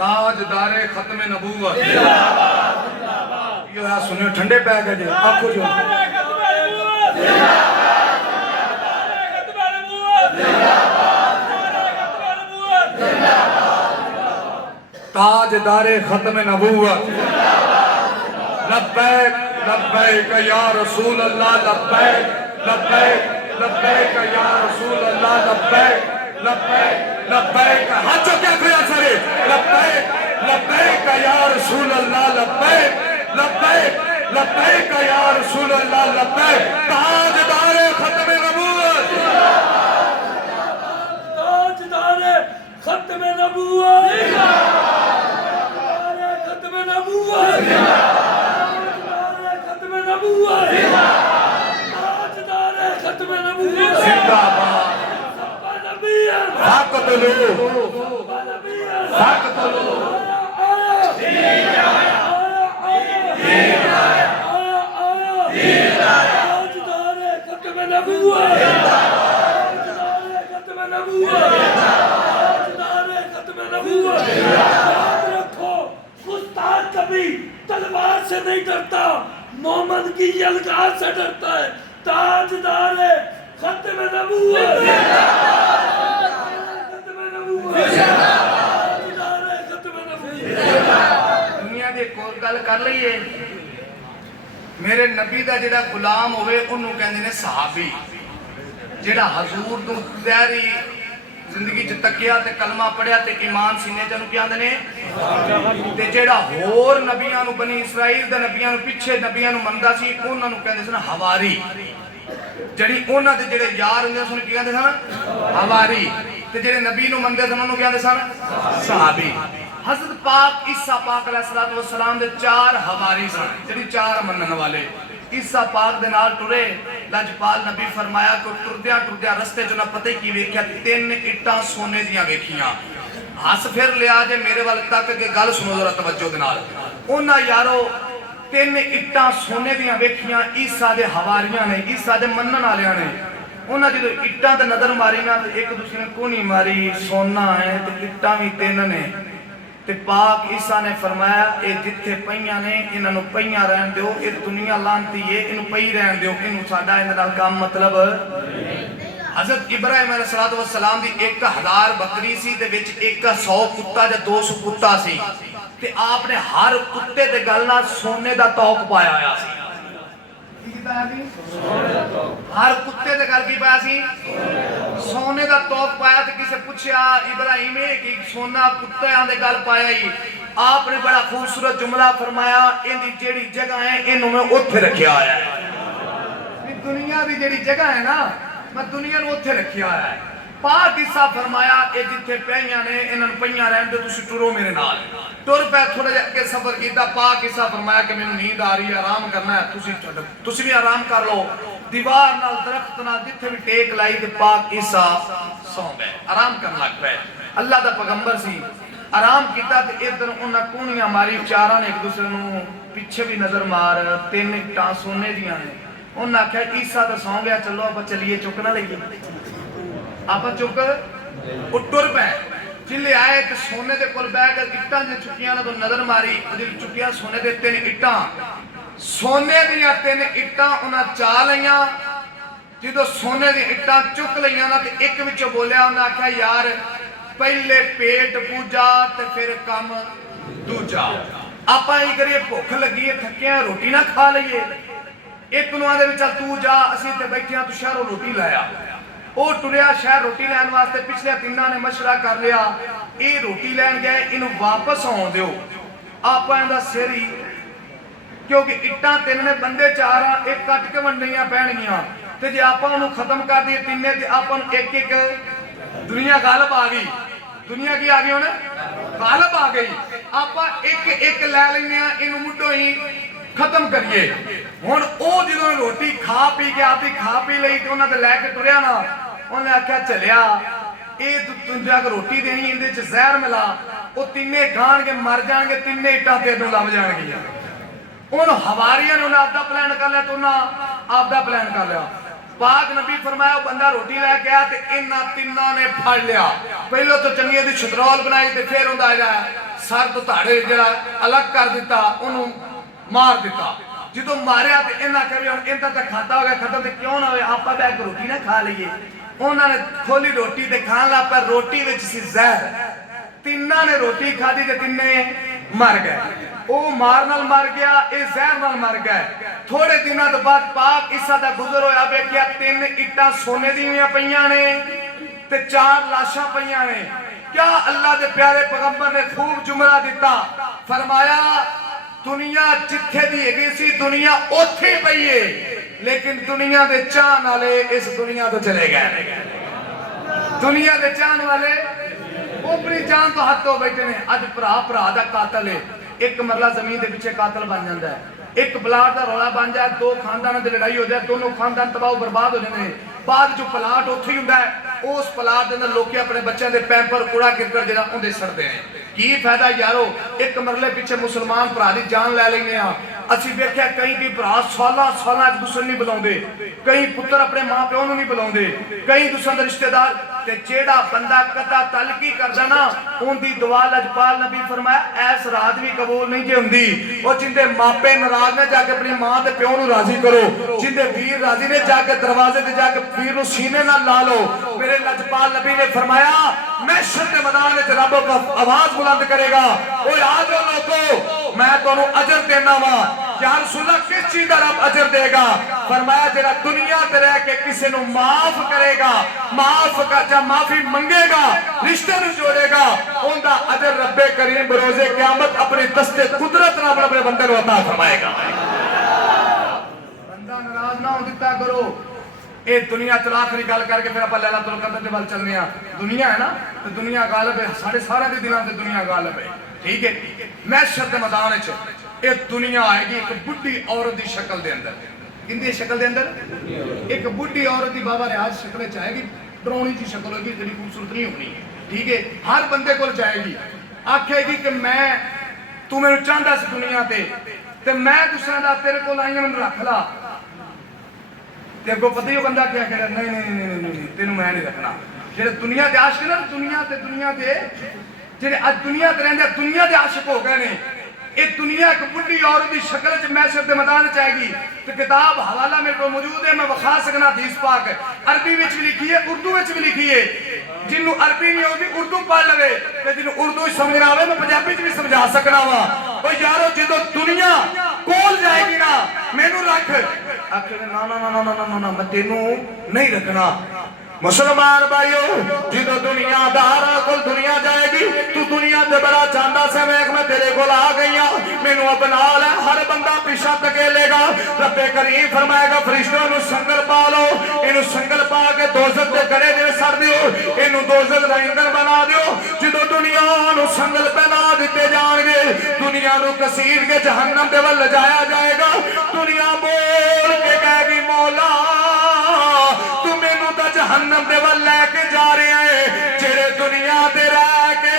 ताजदारे खत्म नबूवत यो है सुनियो ठंडे पै गए जे आखो जो ताजदारे खत्म नबूवत लब्बैक लब्बैक या रसूल अल्लाह, लब्बैक लब्बैक लब्बैक या रसूल अल्लाह, लब्बैक लब्बैक लब्बैक। हाथ जो क्या खोया सारे लब्बैक लब्बैक या रसूल अल्लाह, लब्बैक लब्बैक लब्बैक या रसूल अल्लाह, लब्बैक। ताजदारे खत्म नबूवत, ताजदारे खत्म नबूवत, ताजदारे खत्म नबूवत, ताजदारे खत्म नबूवत, ताजदारे खत्म नबूवत। जिंदाबाद हक तलो हक तलो ताजदारे खत्म नबूवत, ताजदारे खत्म नबूवत, ताजदारे खत्म नबूवत। याद रखो गुस्ताख कभी तलवार से नहीं डरता, मोहम्मद की यलगार से डरता है। ताजदार है खत्म नबूवत, खत्म नबूवत, ताजदार है खत्म नबूवत। दुनिया ਦੀ ਇੱਕ ਹੋਰ ਗੱਲ ਕਰ ਲਈਏ। ਮੇਰੇ ਨਬੀ ਦਾ ਜਿਹੜਾ ਗੁਲਾਮ ਹੋਵੇ ਉਹਨੂੰ ਕਹਿੰਦੇ ਨੇ ਸਹਾਬੀ। ਜਿਹੜਾ ਹਜ਼ੂਰ ਨੂੰ ਜ਼ਾਹਿਰੀ ਜ਼ਿੰਦਗੀ 'ਚ ਤੱਕਿਆ ਤੇ ਕਲਮਾ ਪੜਿਆ ਤੇ ਈਮਾਨ ਸੀਨੇ 'ਚ ਉਹਨੂੰ ਕੀ ਕਹਿੰਦੇ ਨੇ। ਤੇ ਜਿਹੜਾ ਹੋਰ ਨਬੀਆਂ ਨੂੰ ਬਣੀ ਇਸਰਾਈਲ ਦੇ ਨਬੀਆਂ ਨੂੰ ਪਿੱਛੇ ਨਬੀਆਂ ਨੂੰ ਮੰਨਦਾ ਸੀ ਉਹਨਾਂ ਨੂੰ ਕਹਿੰਦੇ ਸਨ ਹਵਾਰੀ। ਜਿਹੜੀ ਉਹਨਾਂ ਦੇ ਜਿਹੜੇ ਯਾਰ ਹੁੰਦੇ ਸਨ ਕੀ ਕਹਿੰਦੇ ਸਨ ਹਵਾਰੀ। ਤੇ ਜਿਹੜੇ ਨਬੀ ਨੂੰ ਮੰਨਦੇ ਸਨ ਉਹਨੂੰ ਕਹਿੰਦੇ ਸਨ ਸਹਾਬੀ। हजरत पाक ईसा पाक अलैहिस्सलाम दे चार हवारी सन, जिहड़ी चार मनन वाले। ईसा पाक दे नाल टुरे। लजपाल नबी फरमाया कि टुरदियां टुरदियां रस्ते च ना पता की वेख्या 3 इट्टां सोने दियां वेखियां। हस फिर लिया जे मेरे वाल तक के गल सुनो जरा तवज्जो दे नाल। उन्हां यारो 3 इट्टां सोने दियां वेखियां ईसा दे हवारियां ने, ईसा दे मनन वालियां ने। उन्हां जो इट्टां ते नजर मारी ना एक दूसरे ने कोनी मारी, सोना है ते इट्टां भी 3 ने। ते पाक ईसा ने फरमाया ये जिथे पईयां ने इन्हां नूं पईयां रहन दिओ, ये दुनिया लानती है इनू पई रहन दिओ, इनू साडा इहदे नाल काम मतलब। हज़रत इब्राहिम अलैहिस्सलाम दी 1000 बकरी सी ते विच 100 कुत्ता या 200 कुत्ता सी ते आपने हर कुत्ते दे गल नाल सोने दा तौक पाया होया सी। हर कुत्ते दे गल की पाया सी सोने दा तौक पाया। ते किसे पूछया इब्राहिम कि सोना कुत्ते दे गल पाया ही। आपने बड़ा खूबसूरत जुमला फरमाया इहदी जेड़ी जगह है इहनू मैं उत्थे रखिया होया है। दुनिया दी जेड़ी जगह है ना मैं दुनिया नूं उत्थे रखिया होया है। पाक ईसा फरमाया ये जिथे पईयां ने इन्हां नूं पईयां रहन दो, तुसीं टुरो मेरे नाल। टुर पे थोड़ा जिहा अगे सफर कीता। पाक ईसा फरमाया कि मैनूं नींद आ रही है, आराम करना है, तुसीं भी आराम कर लो। दीवार नाल दरख्त नाल जिथे भी टेक लाई ते पाक ईसा सौ गए, आराम करन लग पे। अल्लाह दा पैगंबर सी। आराम कीता ते इधर उन्हां कूणियां मारी। चारां ने एक दूसरे नूं पिछे भी नजर मार। 3 इट्टां सोने दियां ने। उन्हां आख्या ईसा तो सौ गया, चलो आपां चलिए, चुक ना लईए। आप चुक टुर पे जिले आए तो सोने के कोल बह के इट्टां जो चुकियां ना तो नजर मारी चुकिया सोने के 3 इट्टां। सोने दियां 3 इट्टां उन्हां चा लईयां। जो सोने दी इट्टां चुक लईयां ना तो एक विचों बोलिया, उन्हें आख्या यार पहले पेट पूजा ते फिर काम दूजा। आपां ही करिए भुख लगी है, थके रोटी ना खा लईए। एक नूं आंदे चल तू जा, असीं ते बैठे हां, तू शहरों रोटी लाया। वो टुरिया शहर रोटी लैन वास्ते। पिछले 3 ने मशवरा कर लिया, ये रोटी लैन गए, इनू वापस आउण दिओ। आपां इहदा सिर ही क्योंकि इट्टां 3 ने बंदे 4 आ, एक कट के वंडणियां पैणगियां ते जे आपां उहनूं खत्म कर दईए 3 ते आपां नूं एक दुनिया गालिब आ गई। दुनिया की आ गई हुण गालिब आ गई। आपां एक लै लैंदे आ, इनू मुड्ढों ही खत्म करिए। हुण ओ जदों रोटी खा पी के आपदी खा पी लई ते उन्हां ते लैके टुरिया ना, उन्हें आख्या चलिया ये तू जग रोटी देनी इहदे च जहर मिला, वो 3 खाणगे मर जाणगे, 3 इट्टां तेनों लभ जाणगियां। हुण हवारियां ने उन्हें आपदा प्लान कर लिया, तो उन्हें आपदा प्लान कर लिया। पाक नबी फरमाया बंदा रोटी लैके आया ते इन्हां 3 ने फड़ लिया। पहलों तो चंगी उहदी छतरौल बनाई ते फिर उहदा सर तो धाड़े जिहड़ा अलग कर दिता, उहनूं मार दिता। जो मारिया तो इन्हें कह इनका तो खाता हो गया खत्म, तो क्यों ना हो आप बैठ के रोटी ना खा लीए। उन्होंने खोली रोटी तो खान लग पाया, रोटी विच सी जहर। 3 ने रोटी खाधी तो 3 मर गए। वो मार नाल मर गया, ये जहर नाल मर गए। थोड़े दिनों तो बाद पाक ईसा दा गुजर होया, वेखिया 3 इट्टां सोने दीयां पईयां ने ते 4 लाशां पईयां ने। क्या अल्लाह दे प्यारे पैगंबर ने खूब जुमला दिता, फरमाया दुनिया जिथे दी हैगी सी दुनिया ओथे पई है, लेकिन दुनिया दे चाहन वाले इस दुनिया तो चले गए। दुनिया दे चाहन वाले अपनी जान तो हद तो बैठे ने। अज भरा भरा दा कातल है, एक मरला जमीन के पिछे कातल बन जाता है, एक प्लाट का रौला बन जाए, 2 खानदानों की लड़ाई हो जाए, दोनों खानदान तबाह बर्बाद हो जाते हैं। बाद जो प्लाट उत्थे ही हुंदा है, उस प्लाट के अंदर लोग अपने बच्चों के पैंपर कूड़ा किरकट जिहड़ा उहदे सड़ते हैं। की फायदा यारो, एक मरले पिछे मुसलमान भरा की जान लै लैंदे आ। असीं वेख्या कई भी भरा सालां एक दूसरे नहीं बुलाउंदे, कई पुत्र अपने मां प्यो नूं नहीं बुलाउंदे, कई दूसरे दे रिश्तेदार ते जेड़ा बंदा कदा तलकी करदा ना उनदी दुआ लजपाल नबी फरमाया ऐस रात भी कबूल नहीं जे हुंदी। ओ जिंदे मापे नाराज ने जाके अपनी मां ते प्यो नु राजी करो, जिंदे वीर राजी ने जाके दरवाजे ते जाके वीर नु सीने नाल ला लो। मेरे लजपाल नबी ने फरमाया महशर के मैदान विच रब आवाज बुलंद करेगा, ओ आ जाओ लोगो मैं तुहानू अजर देना वा। या रसूल अल्लाह किस चीज का रब अजर देगा? फरमाया जेड़ा दुनिया ते रह के किसी नु माफ करेगा, माफ का जब माफी मंगेगा, रिश्ते नु जोड़ेगा, उनका अजर रब्बे करीम बरोजे क़यामत अपनी दस्ते कुदरत नाल अपने बंदे नु अता फरमाएगा। बंदा नाराज ना हो दिता करो। ये दुनिया चला आखिरी गल करके फिर आप लैलातुल कदर दे वल चलने आ। दुनिया है ना तो दुनिया गालिब है, साढ़े सारे दे दिनां ते दुनिया गालिब है। ठीक है, महशर दे मैदान विच ये दुनिया आएगी एक बुढ़ी औरत की शक्ल दे अंदर। किंदी शक्ल दे अंदर? एक बुढ़ी औरत की बाबा रियाज शक्ल च आएगी, डरावनी जी शक्ल होगी, इतनी खूबसूरत नहीं होनी। ठीक है, हर बंदे को जाएगी, आखेगी कि मैं तू मैनू चाहता सी दुनिया ते मैं दूसरा दा तेरे को आई मैनू रख ला। ते अगो पता ही वो बंदा क्या कह नहीं नहीं नहीं नहीं तेनू मैं नहीं रखना। जेडे दुनिया के आशिक ना दुनिया के जेडे अज दुनिया ते रहिंदे दुनिया के आशिक हो गए ने। ये दुनिया एक बुढ़ी औरत की शक्ल च महशर के मैदान च आएगी। तो किताब हवाला मेरे को मौजूद है, मैं विखा सकना हदीस पाक अरबी में भी लिखी है, उर्दू में भी लिखी है। जिन्हों अरबी नहीं आती उर्दू पढ़ लवे, जिन्हों उर्दू समझना आवे मैं पंजाबी भी समझा सकना वा। ओ यारो जो दुनिया कोल जाएगी ना मैनू रख, आखिर ना ना ना ना ना ना ना मैं तेनू नहीं रखना। मुसलमान भाइयों जो दुनियादार कोल दुनिया जाएगी, तू दुनिया ते बड़ा चाहता से मैं तेरे को आ गई हूं, मैनू अपना ले। हर बंदा पीछा धकेलेगा, रब्बे करीम फरमाएगा फरिश्तों नु संगल पा लो, इनू संगल पा के दोजख दे गड़े दे सड़ दियो, इनू दोजख दा ईंधन बना दियो। जो दुनिया नु संगल पहना दिते जाएंगे, दुनिया नु कसीर के जहन्नम दे वल जाया जाएगा। दुनिया बोल के कहेगी मौला तू मैनू तो जहन्नम दे वल लेके जा रहे हैं। जेड़े दुनिया ते रह के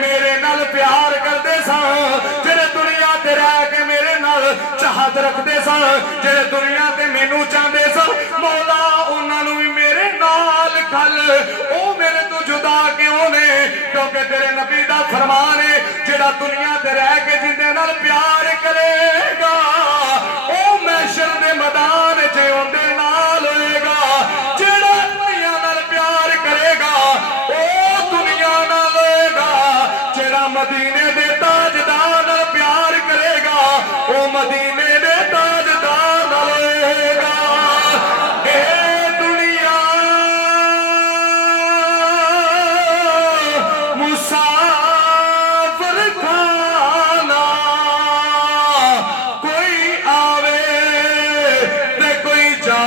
मेरे नाल प्यार करते सन, जेड़े दुनिया ते रह के मेरे नाल चाहत रखते सन, जेड़े दुनिया ते मैनू चाहते सन, मौला उन्हां नू भी मेरे नाल खल। ओ मेरे तो जुदा क्यों ने? क्योंकि तेरे नबी दा फरमान है जेड़ा दुनिया ते रह के जिंदे नाल प्यार करेगा ओ महशर दे मैदान च उनदे नाल होएगा। जेड़ा दुनिया नाल प्यार करेगा ओ दुनिया नाल होएगा। जेड़ा मदीने दे ताजदार नाल प्यार करेगा ओ मदीने दे ताजदार नाल होएगा। ए दुनिया मुसाफिर खाना, कोई आवे ते कोई जा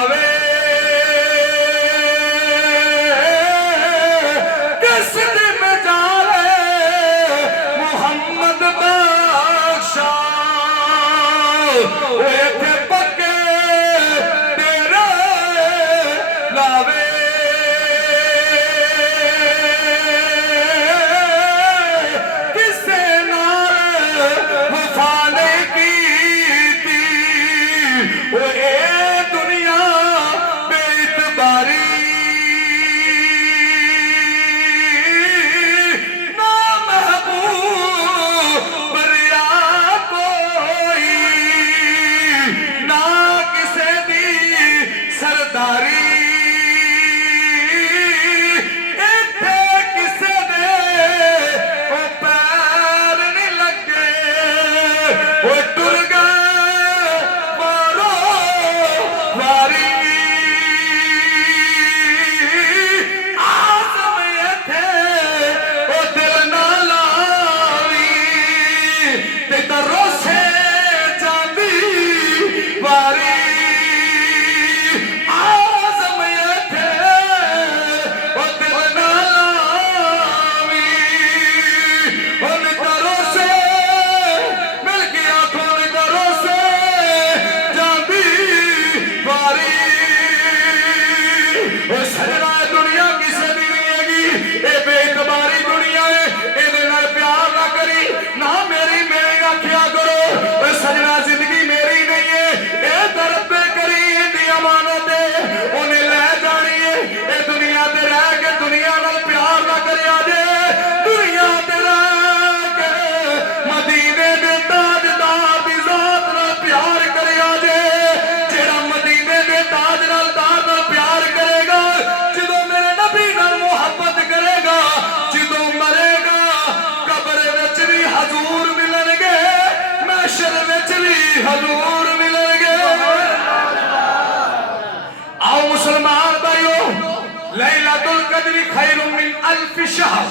लैलतुल कद्र खैरुम मिन अल्फ शहर।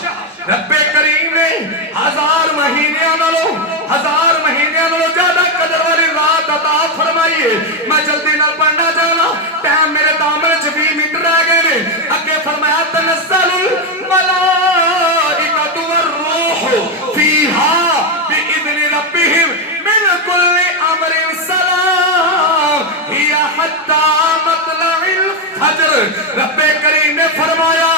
रब्बे करीम ने 1000 महीनों नालों ज्यादा कदर वाली रात अता फरमाई है। मैं जल्दी नाल पढ़ना चाहना, टाइम मेरे दामन च 20 मिनट रह गए ने। अगे फरमाया तनज़्ज़लुल मलाइकतु वर्रूह फीहा बिइज़्नि रब्बिहिम मिन कुल्लि अमरिन सलाम हिया हत्ता मतलइल फज्र। रब्बे करीम ने फरमाया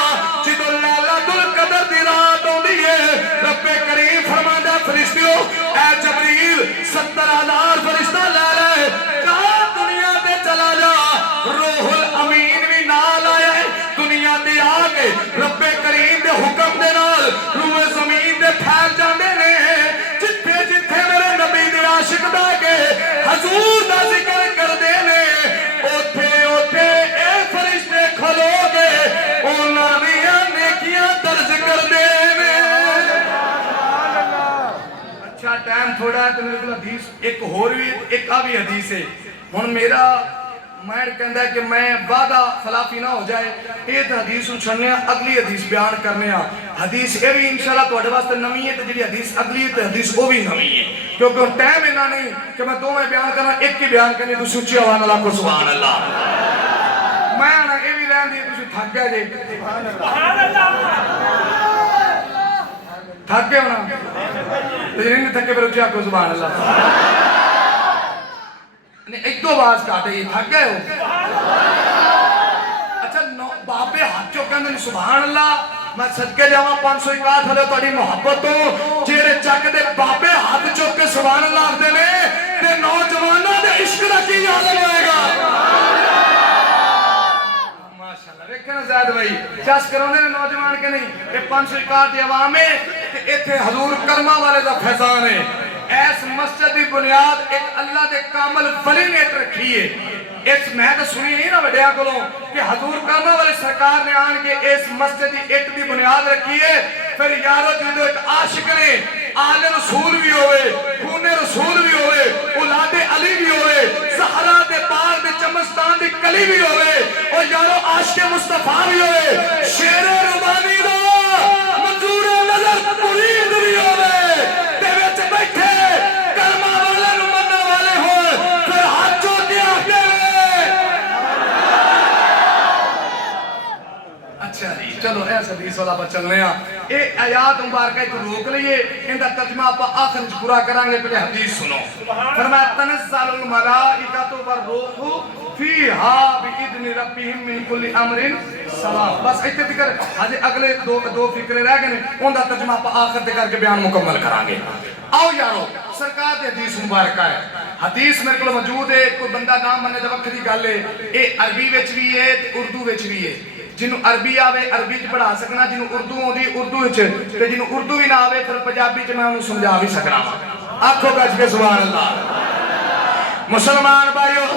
जिदों लैलतुल कदर दी रात आउंदी है, रब्बे करीम फरमांदा फरिश्तियों ऐ जबरील 70,000 फरिश्ता ले ले, जा दुनिया ते चला जा। रूहुल अमीन भी नाल आया है दुनिया ते आके रब्बे करीम दे हुक्म दे नाल रूए जमीन ते फैल जांदे ने। जिथे जिथे मेरे नबी दे आशिक बैठ के हजूर दा जिक्र करदे ने, ओथे ओथे ए फरिश्ते खलो के उन्हां दियां नेकियां दर्ज करदे ने। अच्छा टाइम थोड़ा है तो मेरे को हदीस एक होर भी एक आ भी हदीस है। हुण मेरा मैं कहता है कि मैं वादा खिलाफी ना हो जाए, ये तो हदीस सुनने अगली हदीस बयान करने हदीस ये भी इंशाल्लाह तुहाडे वास्ते नवी है, तो जी हदीस अगली है तो हदीस वो भी नवी है, क्योंकि हुण टाइम इन्ना नहीं कि मैं दोवें बयान करना, एक ही बयान करनी। तुसीं उच्ची आवाज़ नाल आखो सुभान अल्लाह। मैं आना ये भी रहन दी, तुसीं थक गए जे, सुभान अल्लाह थक गए होना, तो नहीं थके फिर उच्ची आखो सुभान अल्लाह। एक दो आवाज काटे थक गए हो। अच्छा बाबे हाथ चो कहते सुभान अल्लाह, मैं सदके जावा 561 हले तुहाडी मोहब्बत तो जेड़े चक दे बाबे हाथ चुक के सुभान अल्लाह आखदे ने ते नौजवानों दे इश्क दा की आलम होएगा। माशाअल्लाह वेखना ज़ैद भाई जस कराउंदे ने नौजवान के नहीं, ये 561 दी आवाम है ते इत्थे हजूर करमा वाले दा फैजान है। इस मस्जिद की बुनियाद एक अल्लाह के कामल वली ने रखी है। इस मैं तो सुनी नहीं ना वड्डियां कोलों कि हजूर करमा वाले सरकार ने आन के इस मस्जिद की इट की बुनियाद रखी है। फिर यारो जो एक आशिक ने आले रसूल भी होवे, खूने रसूल भी होवे, औलादे अली भी होवे, ज़हरा दे पाक दे चमस्तान दी कली भी होवे, और यारो आशिक मुस्तफा भी होवे, शेरे रुबानी दा मंजूर नजर मुरीद भी होवे, ते विच बैठे कलमा वाले नु मनन वाले हो, फिर हाथ जोड़ के आखदे अच्छा जी चलो ऐसा हदीस वाला पर चलने आ। ये आयात मुबारक तो रोक लिए, इनका तर्जमा आप आखिर में पूरा करांगे, पहले हदीस सुनो। फरमाया तनज़्ज़लुल मलाइकतु वर्रूहु फीहा बिइज़्नि रब्बिहिम मिन कुल्लि अमरिन सलाम। बस इतने तक हजे अगले दो फिक्रे रह गए, उनका तर्जमा आप आखिर ते करके बयान मुकम्मल करांगे। आओ यारो सरकार की हदीस मुबारक है, हदीस मेरे को मौजूद है, कोई बंदा नाम मन्ने तो वक्री गल है। ये अरबी विच भी है ते उर्दू विच भी है। जिन्हों अरबी आवे अरबी च पढ़ा सकना, जिन्हों उर्दू आती उर्दू ते जिन्हों उर्दू भी ना आवे फिर पंजाबी च मैं उन्हें समझा भी सकना। आखो गज के सुभान अल्लाह। मुसलमान भाइयों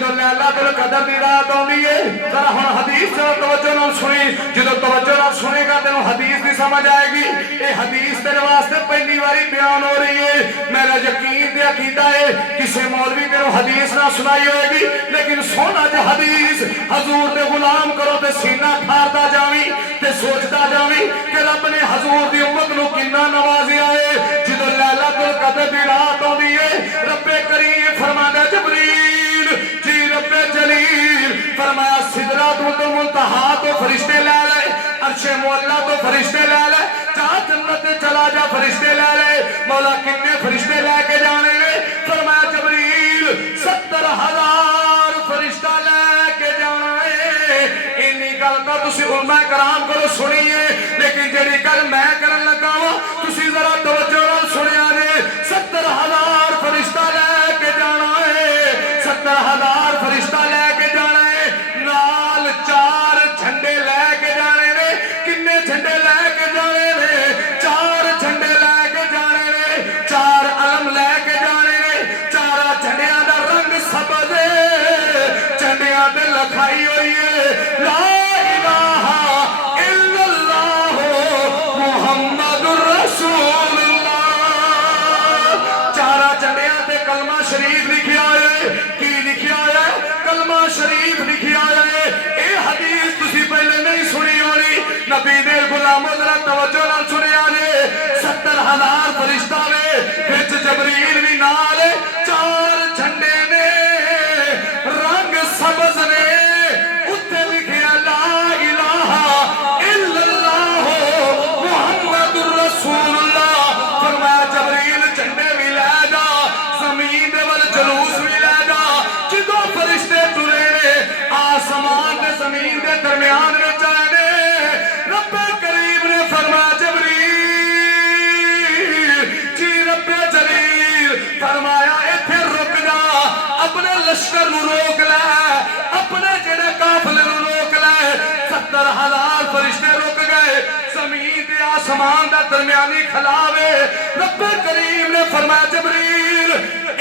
जो लैलतुल कदर दी रात आउंदी है, जरा हुण हदीस तवज्जो नाल सुनी, जो तवज्जो नाल सुनेगा तेनों हदीस दी समझ आएगी। ये हदीस तेरे वास्ते पहली बारी बयान हो रही है। मेरा यकीन ते अकीदा है किसी मौलवी तेनों हदीस ना सुनाई होगी, लेकिन सोना जे हदीस हजूर दे गुलाम करो ते सीना ठारदा जावी ते सोचदा जावी कि रब ने हजूर दी उम्मत नूं किन्ना नवाजिया है। जो लैलतुल कदर दी रात आउंदी है, रब्बे करीम फरमांदा जबरील जी रब्बे जलील फरमाया सिदरतुल मुंतहा तो फरिश्ते ले ले, अर्शे मुअल्ला तो फरिश्ते ले ले, चाह जन्नत चला जा फरिश्ते ले ले। मौला कितने फरिश्ते लेके जाने ने? फरमाया जबरील 70,000 फरिश्ता लेके जाना है। इन्नी गल तो तुसी उलमा कराम को सुनी है, लेकिन जेड़ी गल मैं करन लगा वा तुसी जरा तवज्जो नाल सुनिया जे। 70,000 फरिश्ता लेके जाना है, 70,000 फरिश्ता लेके जाना है, नाल 4 झंडे लेके जाने ने। किन्ने झंडे लेके जाने ने? 4 झंडे लेके जाने ने, 4 अलम लेके जाने ने। 4 झंडियां दा रंग सबज है, झंडियां ते लिखाई हुई है ला इलाहा इल्लल्लाह मुहम्मदुर रसूलुल्लाह। 4 झंडियां ते कलमा शरीफ लिखिया है। की लिखिया है? कलमा शरीफ लिखिया है। ये हदीस जबरील भी नाल, चार झंडे ने रंग सबज ने, उत्ते लिखिया ला इलाहा इल्लल्लाह मुहम्मदुर रसूलुल्लाह। फरमाया जबरील झंडे भी लै जा, जमीन दे वल जलूस भी लै जा। जिदों फरिश्ते टुरे ने आसमान ते जमीन के दरमियान विच आए ने, रब्बे करीम ने फरमाया जबरील जी रब्बे जलील फरमाया इत्थे रुक जा, अपने लश्कर नूं रोक लै, अपने जेड़े काफिले नूं रोक लै। 70,000 फरिश्ते रुक गए, जमीन ते आसमान दा दरमियानी खलावे। रब्बे करीम ने फरमाया जबरील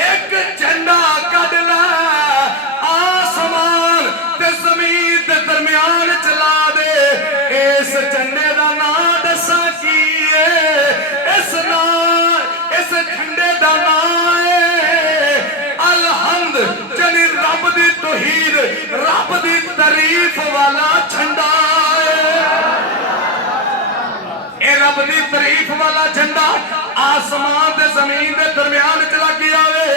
एक झंडा कढ लै, आसमान ते जमीन दे दरमियान चला दे। इस झंडे दा नाम दसा की है, इस झंडे दा नाम है अलहम्द, यानी रब दी तौहीद, रब दी तारीफ वाला झंडा है। ए रब दी तारीफ वाला झंडा आसमान ते जमीन दे दरमियान च लग आवे।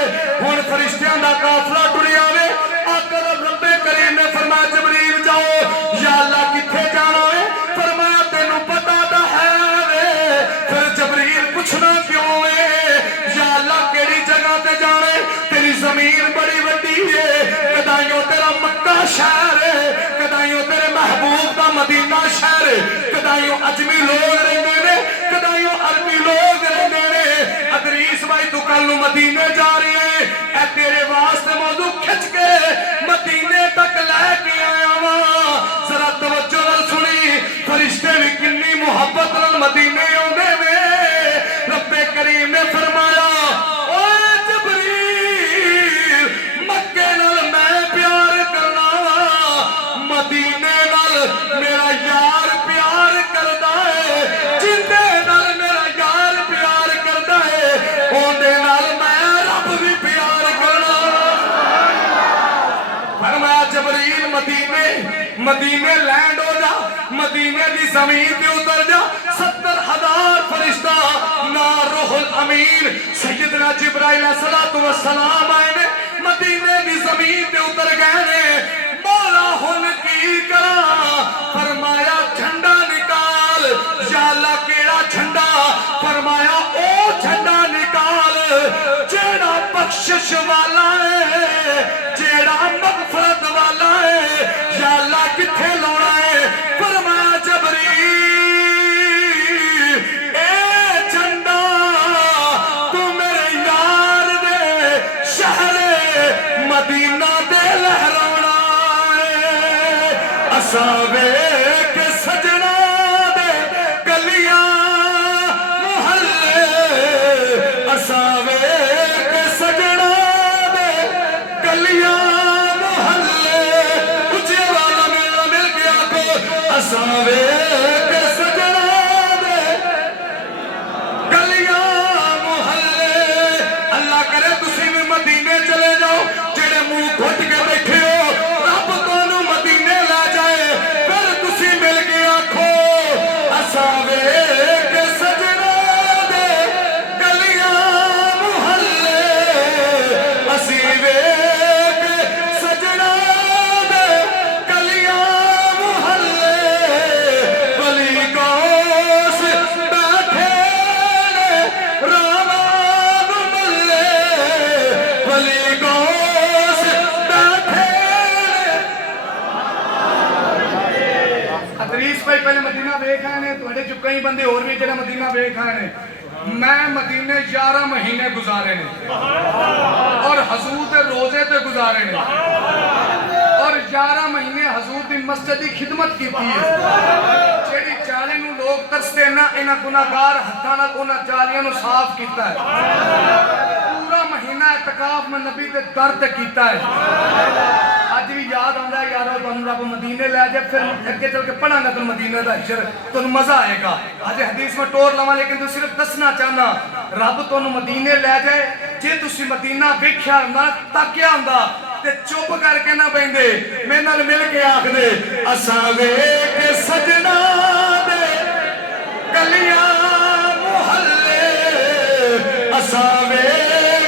हुण फरिश्तियां दा काफिला टुरी आवे। आकर रब्बे करीम ने फरमाया जबरील जाओ, या अल्लाह किथे जाना है? फरमाया तेनू पता ता है वे। फिर जबरील पूछना क्यों है? या अल्लाह केड़ी जगह ते जाना है? तेरी जमीन बड़ी वड्डी है, कदाइयों तेरा मक्का शहर है, कदाइयों तेरे महबूब दा मदीना शहर है, कदाइयों अजमी लोग रहंदे ने, कदाइयों अरबी लोग रहंदे ने। अदरीस भाई तू कल नूं मदीने जा रही है, ए तेरे वास्ते मौजू खिंच के मदीने तक लैके आया वा। जरा तवज्जो नाल सुनी, फरिश्ते भी किन्नी मुहब्बत नाल मदीने आउंदे वे। रब्बे करीम ने फरमाया ओए जबरील मक्के नाल मैं प्यार करना वा, मदीने नाल मेरा यार प्यार करदा है। जिंदे नाल मेरा यार प्यार करदा है, ओंदे नाल मैं रब भी प्यार करना। फरमाया जबरील मदीने लैंड हो जा, मदीने की जमीन पे उतर जा। 70,000 फरिश्ता ना रूहुल अमीन सैयदना जिब्राइल अलैहिस्सलातु वस्सलाम आए ने, मदीने की जमीन पे उतर गए ने। मौला हुन की करा? फरमाया झंडा निकाल। या अल्लाह केड़ा झंडा? फरमाया ओ झंडा निकाल जेड़ा बख्शिश वाला है, जेड़ा मगफरत वाला है। या अल्लाह किथे लाना है? फरमाया जबरील ए झंडा तू मेरे यार दे शहर मदीना दे लहराना है। असा वेख सजना दे गलियां मुहल्ले, असा वेख सजना दे गलियां मुहल्ले। उच्चे वाला मेरा मिल गया को असा वेख सजना दे गलियां मुहल्ले। अल्लाह करे तुसी भी मदीने चले जाओ, जेड़े मुंह घुट के बैठे हो रब तुहानू मदीने ला जाए, फिर तुसी मिल के आखो असा वेख सजना दे गलियां मुहल्ले, असी वेख सजना दे गलियां मुहल्ले। वली गौस बैठे ने रामा नू मल्ले, वली गौस बैठे ने। अदरीस भाई पहले मदीना वेख आए ने, तुहाडे चो कई बंदे और भी जेड़ा मदीना वेख आए ने। मैं मदीने 11 महीने गुजारे ने और हजूर दे रोजे ते गुजारे ने, और 11 महीने हजूर दी मस्जिद दी खिदमत की है। जेड़ी जाली नू लोग तरसते ना, इन्हां गुनाहगार हत्थां नाल उन्हां जालियां नू साफ कीता है। पूरा महीना इतकाफ में नबी दे दर ते कीता है। अज भी याद आंदा है यारो, तुहानू रब मदीने ले जाए, फिर अगे चल के पढ़ांगा तुम मदीने दा हिजर, तुहानू मजा आएगा। अज हदीस में टोर लवां, लेकिन तू सिर्फ दसना चाहना रब तुहानू मदीने ले जाए। जे तुसी मदीना वेख्या हुंदा, ताकिया हुंदा ते चुप करके ना बहिंदे, मेरे नाल मिल के आखदे असा वेख सजना दे गलियां मुहल्ले, असा वेख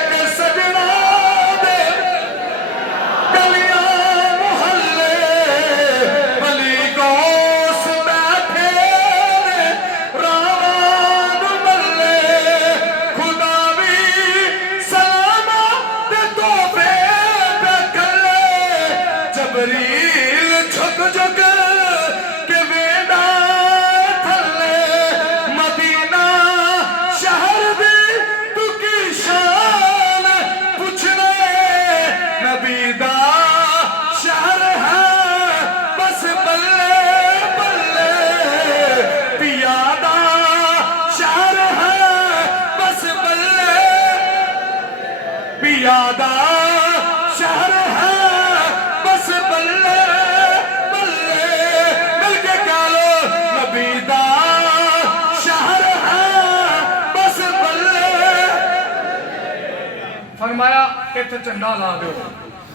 इत्थे झंडा ला दो।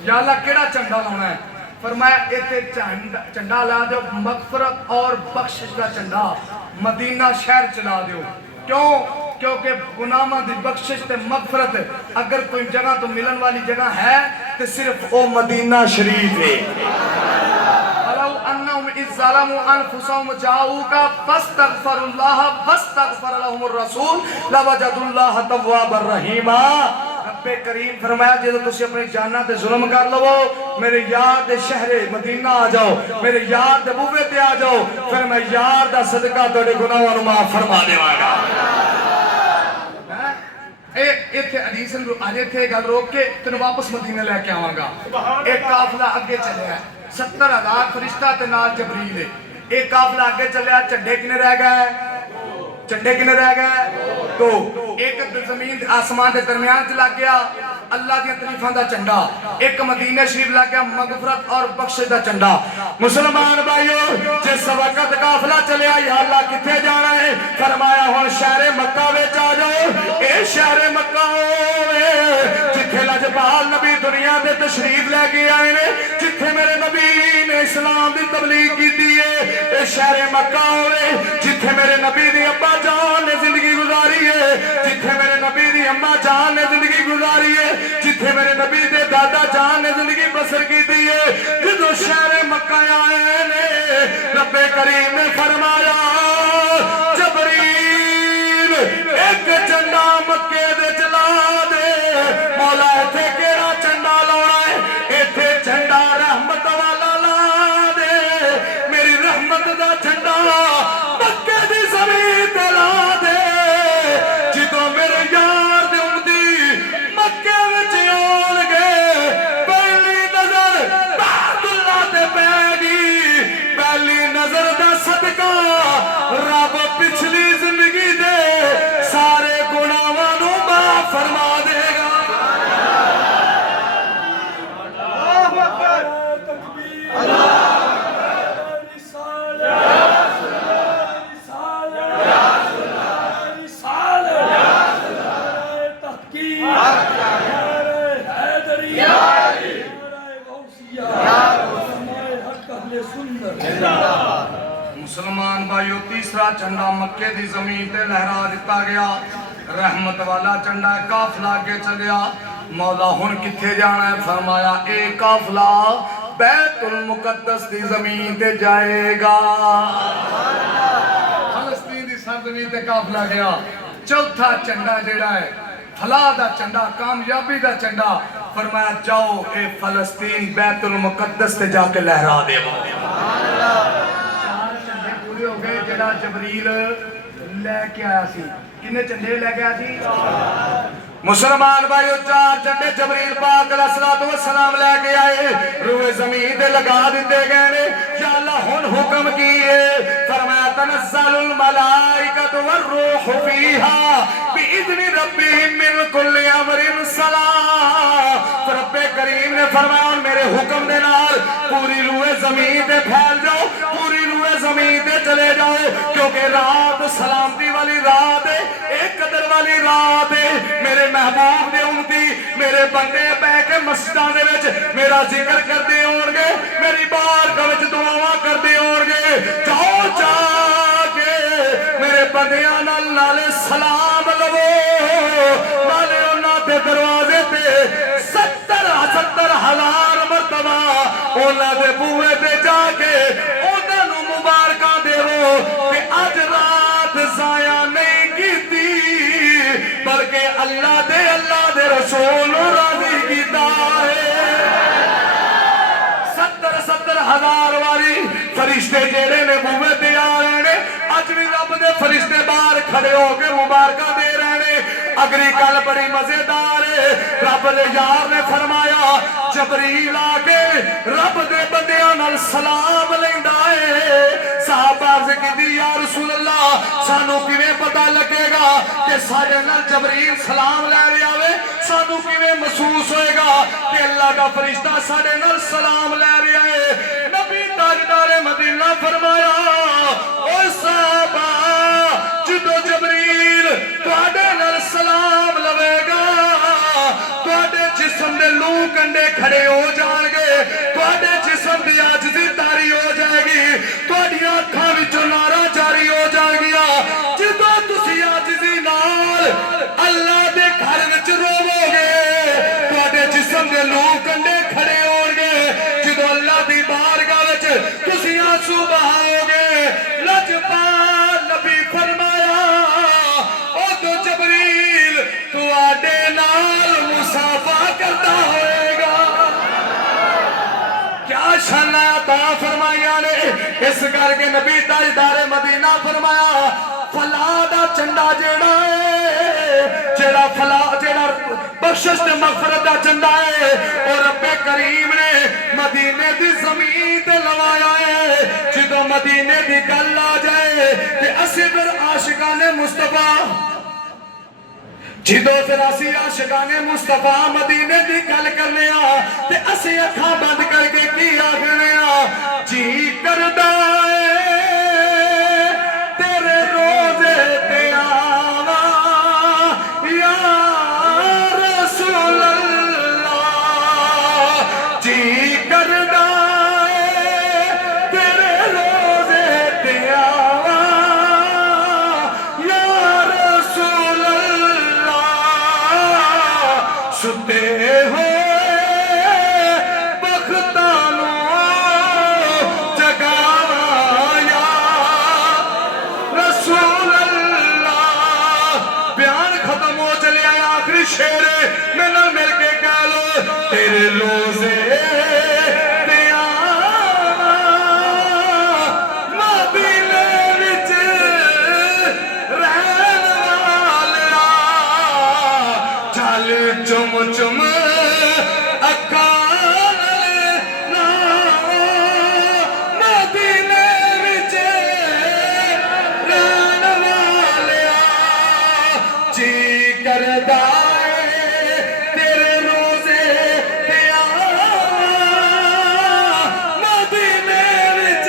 या अल्लाह केड़ा झंडा लाना है? फरमाया इत्थे झंडा ला दो मगफरत और बख्शिश का झंडा, मदीना शहर चला दो। क्यों? क्योंकि गुनाहों की बख्शिश ते मगफरत अगर कोई जगह तो मिलन वाली जगह है तो सिर्फ वो मदीना शरीफ है। रब्बे करीम फरमाया जो तुसी अपनी जाना ते जुल्म कर लवो, मेरे यार दे शहरे मदीना आ जाओ, मेरे यार दे बूवे ते आ जाओ, फिर मैं यार दा सदका तुहाडे गुनाहां नूं माफ फरमा देवांगा। इत्थे हदीस अज इत्थे गल रोक के तेन वापस मदीने लैके आवांगा। एक काफिला अगे चलिया 70,000 फरिश्ता ते नाल जबरील है। एक काफिला अगे चलिया, झंडे किने रह गए? झंडे किने रह गए? तो एक जमीन आसमान के दरमियान च लग गया अल्लाह दी तरीफां दा झंडा, एक मदीने शरीफ लग गया मगफरत और बख्शिश दा झंडा। मुसलमान भाइयों जिस वक्त काफिला चलिया या अल्लाह किथे जाना है? फरमाया हुण शहरे मक्का विच आ जाओ। ए शहरे मक्का होवे जिथे लजपाल नबी दुनिया दे तशरीफ लेके आए ने, जिथे मेरे नबी ने इस्लाम दी तबलीग कीती है। ए शहरे मक्का होवे जिथे मेरे नबी दी अब्बा जान ने जिंदगी गुजारी है, जिथे मेरे नबी दी अम्मा जान ने जिंदगी गुजारी है, जिथे मेरे नबी दे दादा जान ने जिंदगी बसर की दी है। जो शहर मक्का आए ने रब्बे करीम ने फरमाया जबरील एक झंडा मक्के दे चला दे। मौला इथे केड़ा झंडा लाना है? इथे झंडा रहमत वाला ला दे। मेरी रहमत दा झंडा मक्के दी ज़मीन ते ला दे। जिदों मेरे यार दे उम्मती मक्के विच आउणगे पहली नजर बैतुल्लाह ते पैगी। पहली नजर दा सदका रब पिछली जिंदगी दे सारे गुनाहां नूं माफ फरमा देगा। मुसलमान भाइयों तीसरा झंडा मक्के की जमीन पे लहरा दिता गया, रहमत वाला झंडा। काफिला अगे चलिया, मौला हुण किथे जाना है? फरमाया ए काफिला बैतुल मुकद्दस की जमीन ते जाएगा। फलस्तीन की सरजमीन ते काफिला गया। चौथा झंडा जेड़ा है फलाह दा झंडा, कामयाबी दा झंडा। फरमाया जाओ ए फलस्तीन बैतुल मुकद्दस ते जाके लहरा देवो। हो गए जेड़ा जबरील लेके आया सी। किन्ने झंडे लेके आया सी? मुसलमान भाइयों 4 झंडे जबरील पाक अलैहिस्सलातु वस्सलाम लेके आए, रूए जमीन ते लगा दिते गए ने। या अल्लाह हुन हुक्म की है? फरमाया तनज़्ज़लुल मलाइकतु वर्रूहु फीहा बिइज़्नि रब्बिहिम मिन कुल्लि अमरिन सलाम। रब्बे करीम ने फरमाया मेरे हुक्म दे नाल पूरी रूए जमीन ते फैल जाओ, पूरी रूए जमीन ते चले जाओ, क्योंकि रात सलामती वाली रात है, एक कदर वाली रात है। मेरे महबूब दे उम्मती मेरे बंदे बैठ के मस्जिदां दे विच मेरा जिक्र करदे होणगे, मेरी बारगाह विच दुआवां करदे होणगे। जाओ जाके मेरे बंदियां नाले सलाम लवो, नाले उन्हां दे दरवाजे ते 70,000 मरतबा उन्हां दे बूहे ते जाके उन्हां नूं मुबारकां देवो कि अज रात जाया नहीं कीती, बल्कि अल्लाह दे रसूल राजी कीता है। 70,000 वारी फरिश्ते जेड़े ने बूहे ते आ रहे ने, अज भी रब दे फरिश्ते बाहर खड़े होके मुबारकां दे रहे ने। अगली गल बड़ी मजेदार है। रब दे यार ने फरमाया जबरील आके रब दे बंदियां नाल सलाम लैंदा है। सहाबा अर्ज़ कीती या रसूल अल्लाह सानू किवें पता लगेगा कि साडे नाल जबरील सलाम लै रहा है? सानू किवें महसूस होएगा कि अल्लाह दा फरिश्ता साडे नाल सलाम लै रहा है? नबी ताजदार मदीना फरमाया ओ सहाबा जदों जबरील तुहाडे नाल सलाम लवेगा तुहाडे जिस्म लू कंडे खड़े हो जाएंगे, तुहाडे जिस्म दी आजिज़ी तारी हो जाएगी, तुहाडियां अखां विचों नारा जारी हो जाएगियां। जिदों तुसीं आजिज़ी नाल अल्लाह दे घर विच रोवोगे, तुहाडे जिस्म दे लू कंडे खड़े होणगे। जिदों अल्लाह दी बारगाह विच तुसीं आंसू बहाओगे, लजपाल नबी फरमाया उदों जबरील तुहाडे नाल मुसाफा करता होएगा। क्या शाना अता फरमाइया ने, इस करके नबी ताजदारे मदीना फरमाया फला दा झंडा जेड़ा है, जेड़ा फला जेड़ा बख्शिश ते मगफरत दा झंडा है, और रब्बे करीम ने मदीने दी जमीन ते लवाया है। जिदों मदीने दी गल आ जाए ते असीं फिर आशिकाने मुस्तफा, जिदों फिर असीं आशिकाने मुस्तफा मदीने दी गल करने ते असीं अखां बंद करके की आखने जी करदा है तेरे रोजे ते आवा या रसूल अल्लाह, जी करदा है तेरे रोजे ते आवा या रसूल अल्लाह। सुते होए बख्तां नूं जगावा या रसूल अल्लाह। बयान खत्म हो चलिया, आखिरी शेर मैनू मिल के कह लो तेरे रोजे ते आवा मदीने विच रहन वालिया, चल चुम चुम अखां नाल मदीने विच रहन वालिया। जी करदा है तेरे रोजे ते आवा मदीने विच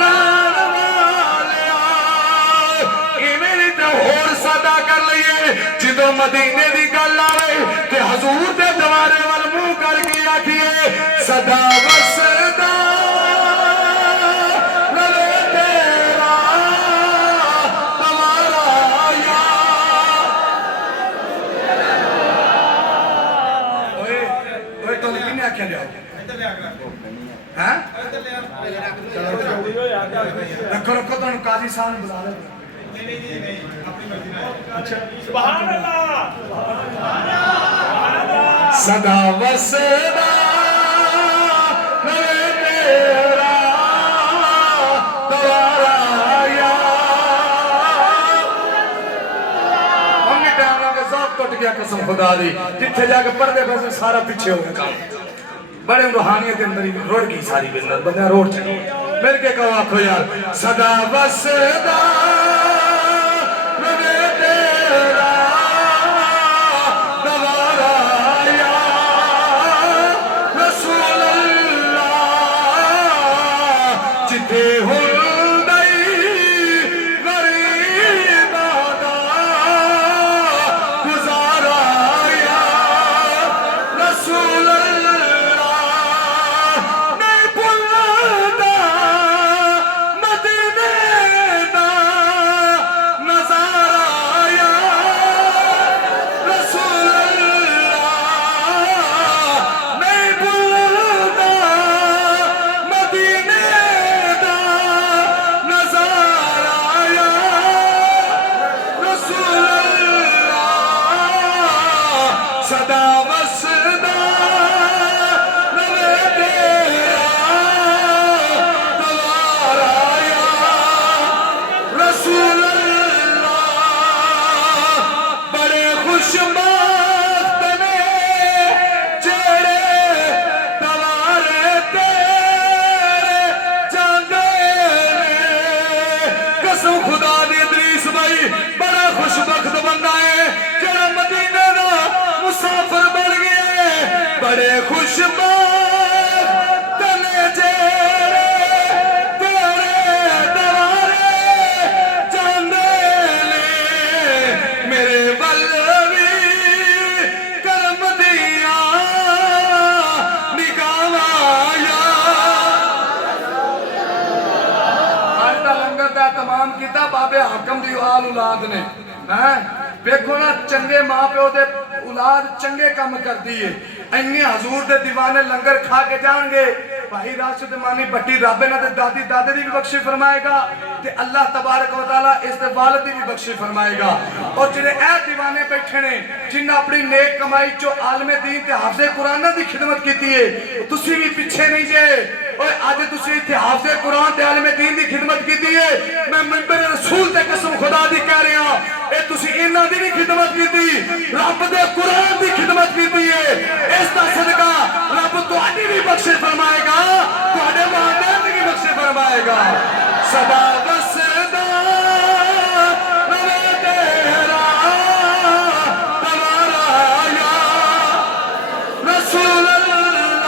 रहन वालिया। इवें दी ते होर सादा कर लईए, जिदों मदीने दी गल आवे ते हजूर दे दवारे वल मुंह करके आखिए सदा वसदा रवे तेरा हमारा या। ओए ओए तो किने आख्या लिया हैं? रखो रखो, तुहानू काजी साहब ने बुला लिया। सुभान अल्लाह, सदा वसदा रवे तेरा द्वारा या। हमने टाइम लगा सब टूट गया कसम खुदा दी, जिथे जाके पढ़ते पैसे सारा पीछे हो गया काम। बड़े रूहानियत के अंदर ही रोड गई सारी बिजनेस, बंदा रोड चली। मिल के कहो आखो यार सदा वसदा रवे तेरा द्वारा या रसूल अल्लाह। जिथे हुंदई गरीबां दा गुजारा या रसूल अल्लाह। नहीं भुलदा मदीने दा नजारा या रसूल अल्लाह। नहीं भुलदा मदीने दा नाम किया बाबे हाकम दी औलाद ने हैं देखो ना चंगे मां प्यो दे औलाद चंगे काम करती है इन्ने हजूर दे दीवाने लंगर खा के जाएंगे भाई राशिद मानी भट्टी रब इन्हां दे दादी दादे दी भी बख्शी फरमाएगा ते अल्लाह तबारक व तआला इस दे वालिद दी भी बख्शी फरमाएगा और जिहड़े ए दीवाने बैठे ने जिन्हां अपनी नेक कमाई चो आलमे दीन ते हाफिज़े कुरान दी खिदमत कीती है तुसी भी पीछे नहीं जे ओए आज तुसी इत्थे हाफिज़े कुरान ते आलमे दीन दी खिदमत कीती है मैं मिंबर रसूल ते कसम खुदा दी कह रहा ए तुसी इन्हां दी भी खिदमत कीती रब दे कुरान दी खिदमत कीती है इस दा सदका रब तुहाडी भी बख्शिश फरमाएगा तुहाडे मां-बाप दी भी बख्शिश फरमाएगा सदा बसदा रवे तेरा तवारा या रसूल अल्लाह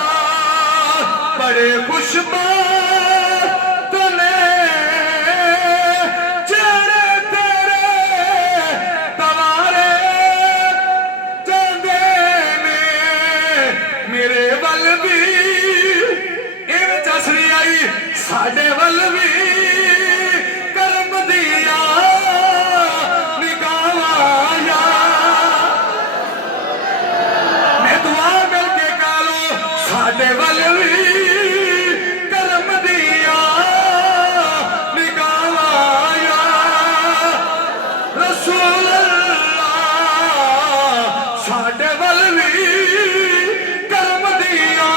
बड़े खुशबात ने चेहरे तेरे तवारे जांदे ने मेरे वल भी इवें चसरी आई साडे वल भी करम दिया निकावाया मैं दुआ करके कह लो साडे वल भी करम दिया निकावाया रसूल अल्लाह साडे वल भी करम दिया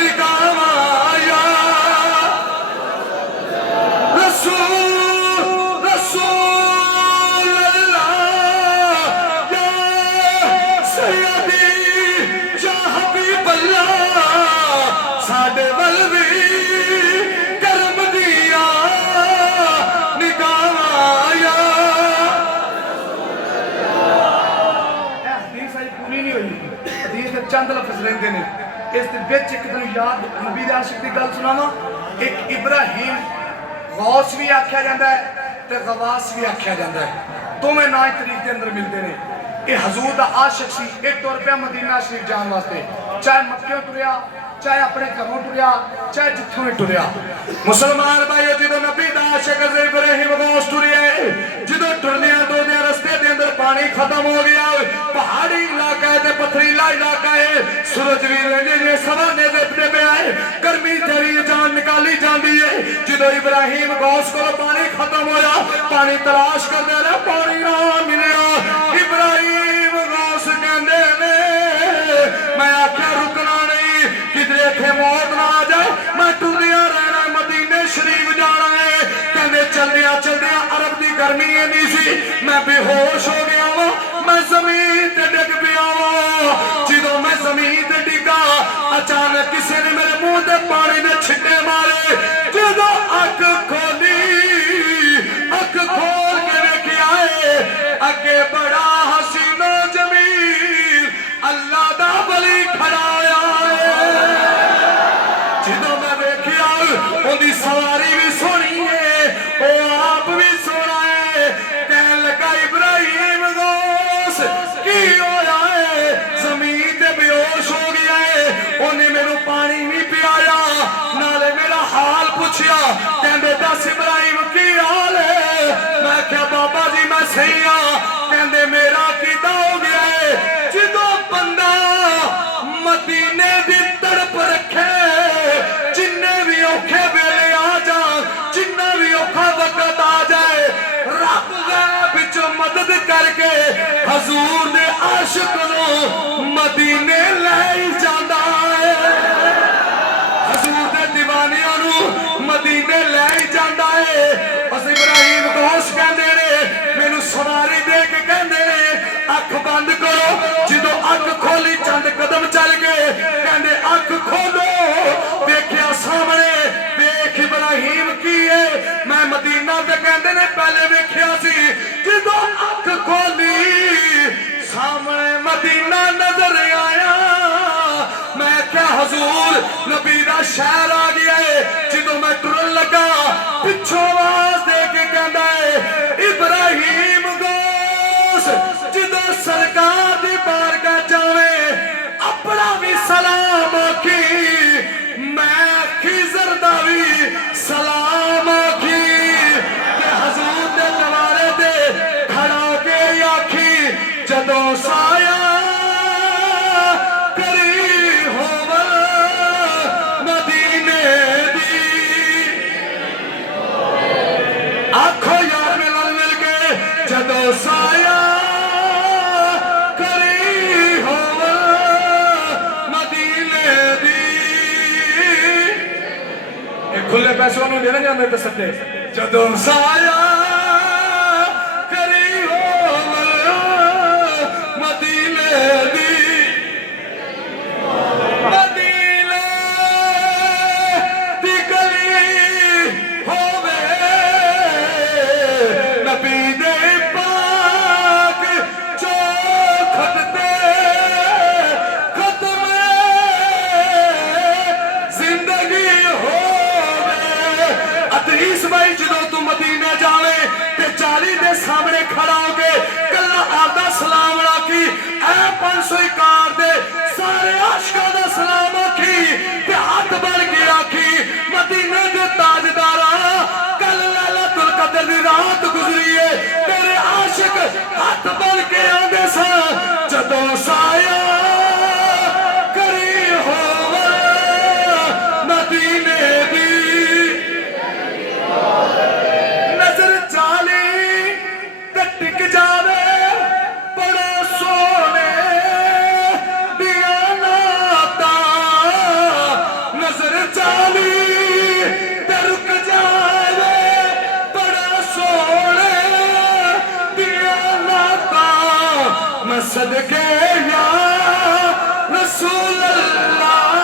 निकावाया रसूल रसूल अल्लाह या सय्यदी या हबीब अल्लाह साडे वल भी करम दिया निकावाया हदीस आई पूरी नहीं हुई हदीस के चंद लफ्ज रहंदे ने इस दे विच एक दिन याद नबी दे आशिक दी गल सुनावा एक इब्राहिम गौस भी आख्या जाता है ते गवास भी आख्या जाता है दोवें ना ही तरीक के अंदर मिलते हैं ये हजूर दा आशिक सी एक तुर पिया मदीना शरीफ जान वास्ते चाहे मक्के टुरिया चाहे अपने घरों टुरिया चाहे जिथों भी टुरिया मुसलमान भाईओ जो नबी दा आशिक इब्राहिम गौस टुरिया जो टुरदियां टुरदियां रस्ते के अंदर पानी खत्म हो गया पहाड़ी इलाका है पथरीला इलाका है सूरज भी जे सवाने दे पे आए गर्मी तेरी जान निकाली जाती है जो इब्राहिम गौस को पानी खत्म होया पानी तलाश करते रहे पानी ना मिलया इब्राहिम गौस कहते ने मैं आख्या रुकना नहीं किधरे इत्थे मौत ना आ जाए मैं टुरदिया रहना मदीने शरीफ जाना है कहते चलदिया चलदिया अरब की गर्मी इन्नी सी मैं बेहोश हो गया वा मैं जमीन ते डिग पिया वा जो मैं जमीन ते डिगा अचानक किसी ने मेरे मुंह ते पानी दे छिट्टे मारे जो अख खोली अख खोल के वेख्या अगे बड़ा हसीनो जमील अल्लाह दा बली खड़ा होया जो मैं वेख्या ओदी सवारी भी सोहनी है वो आप भी सोहना है कहन लगा इब्राहिम गौस की होया है जमीन ते बेहोश हो गया है उन्हें मेनू पानी नहीं पियाया नाले मेरा हाल पूछया कहंदे दस इब्राहिम की हाल है मैं क्या बाबा जी मैं सही हाँ कहंदे मेरा कीदा हो गया है जो बंदा मदीने दी तड़प रखे जिन्ने भी औखे वेले आ जा जिन्ना भी औखा वक्त आ जाए रब गैब विच मदद करके हजूर दे आशिक नूं मदीने ले जांदा है हजूर दे दीवानियां नूं मदीने ले जांदा है बस इब्राहिम गौस कहंदे ने मैनू सवारी दे के कहंदे ने अख बंद करो जो अख खोली चंद कदम चल गए कहंदे अख खोलो देखिया सामने देख इब्राहिम की है मैं मदीना ते कहंदे ने पहले वेख्या सी जो अख खोली सामने मदीना नजर आया मैं क्या हजूर नबी दा शहर आ गया है जो मैं टुरन लगा पिछों आवाज दे के कहंदा है इब्राहिम गौस जो सरकार दी बारगाह जावे अपना भी सलाम आखी मैं खिजर दा भी सलाम आखी ਇਹ ਖੁੱਲੇ ਪੈਸੇ ਉਹਨੂੰ ਦੇਣੇ ਜਾਂਦੇ ਤੇ ਸੱਟੇ ਜਦੋਂ ਸਾਇਆ ਕਰੀ ਹੋਵੇ ਮਦੀਨੇ ਦੀ ਮਦੀਨੇ ਦੀ ਗਲੀ ਹੋਵੇ ਨਬੀ ਦੇ ਪਾਕ ਚੌਖਟ ਤੇ ਖਤਮ ਜ਼ਿੰਦਗੀ ਹੋਵੇ ਅਤਰੀਸ ਭਾਈ ਜਦੋਂ ਤੂੰ ਮਦੀਨੇ ਜਾਵੇ ਤੇ 40 ਦੇ ਸਾਹਮਣੇ ਖੜਾ ਹੋ ਕੇ ਕੱਲਾ ਆਪਦਾ ਸਲਾਮ ਆਖੀ ਐ 501 ਦੇ ਸਾਰੇ ਆਸ਼ਕਾਂ ਦਾ ਸਲਾਮ ਆਖੀ ਤੇ ਹੱਥ ਬਣ ਕੇ ਆਖੀ ਮਦੀਨੇ ਦੇ ਤਾਜਦਾਰਾ ਕੱਲ ਲੈਲਤੁਲ ਕਦਰ ਦੀ ਰਾਤ ਗੁਜ਼ਰੀ ਏ ਤੇਰੇ ਆਸ਼ਿਕ ਹੱਥ ਬਣ ਕੇ ਆਉਂਦੇ ਸਨ ਜਦੋਂ ਸਾਇਆ ਕਰੀ ਹੋਵੇ ਮਦੀਨੇ ਦੀ ਨਜ਼ਰ ਚਾਲੀ ਤੇ ਟਿਕ ਜਾਵੇ ਬੜਾ ਸੋਹਣੇ ਦੀਆਂ ਨਾਤਾਂ ਨਜ਼ਰ ਚਾਲੀ ਤੇ ਰੁਕ ਜਾਵੇ ਬੜਾ ਸੋਹਣੇ ਦੀਆਂ ਨਾਤਾਂ ਮੈਂ ਸਦਕੇ ਯਾ ਰਸੂਲ ਅੱਲਾਹ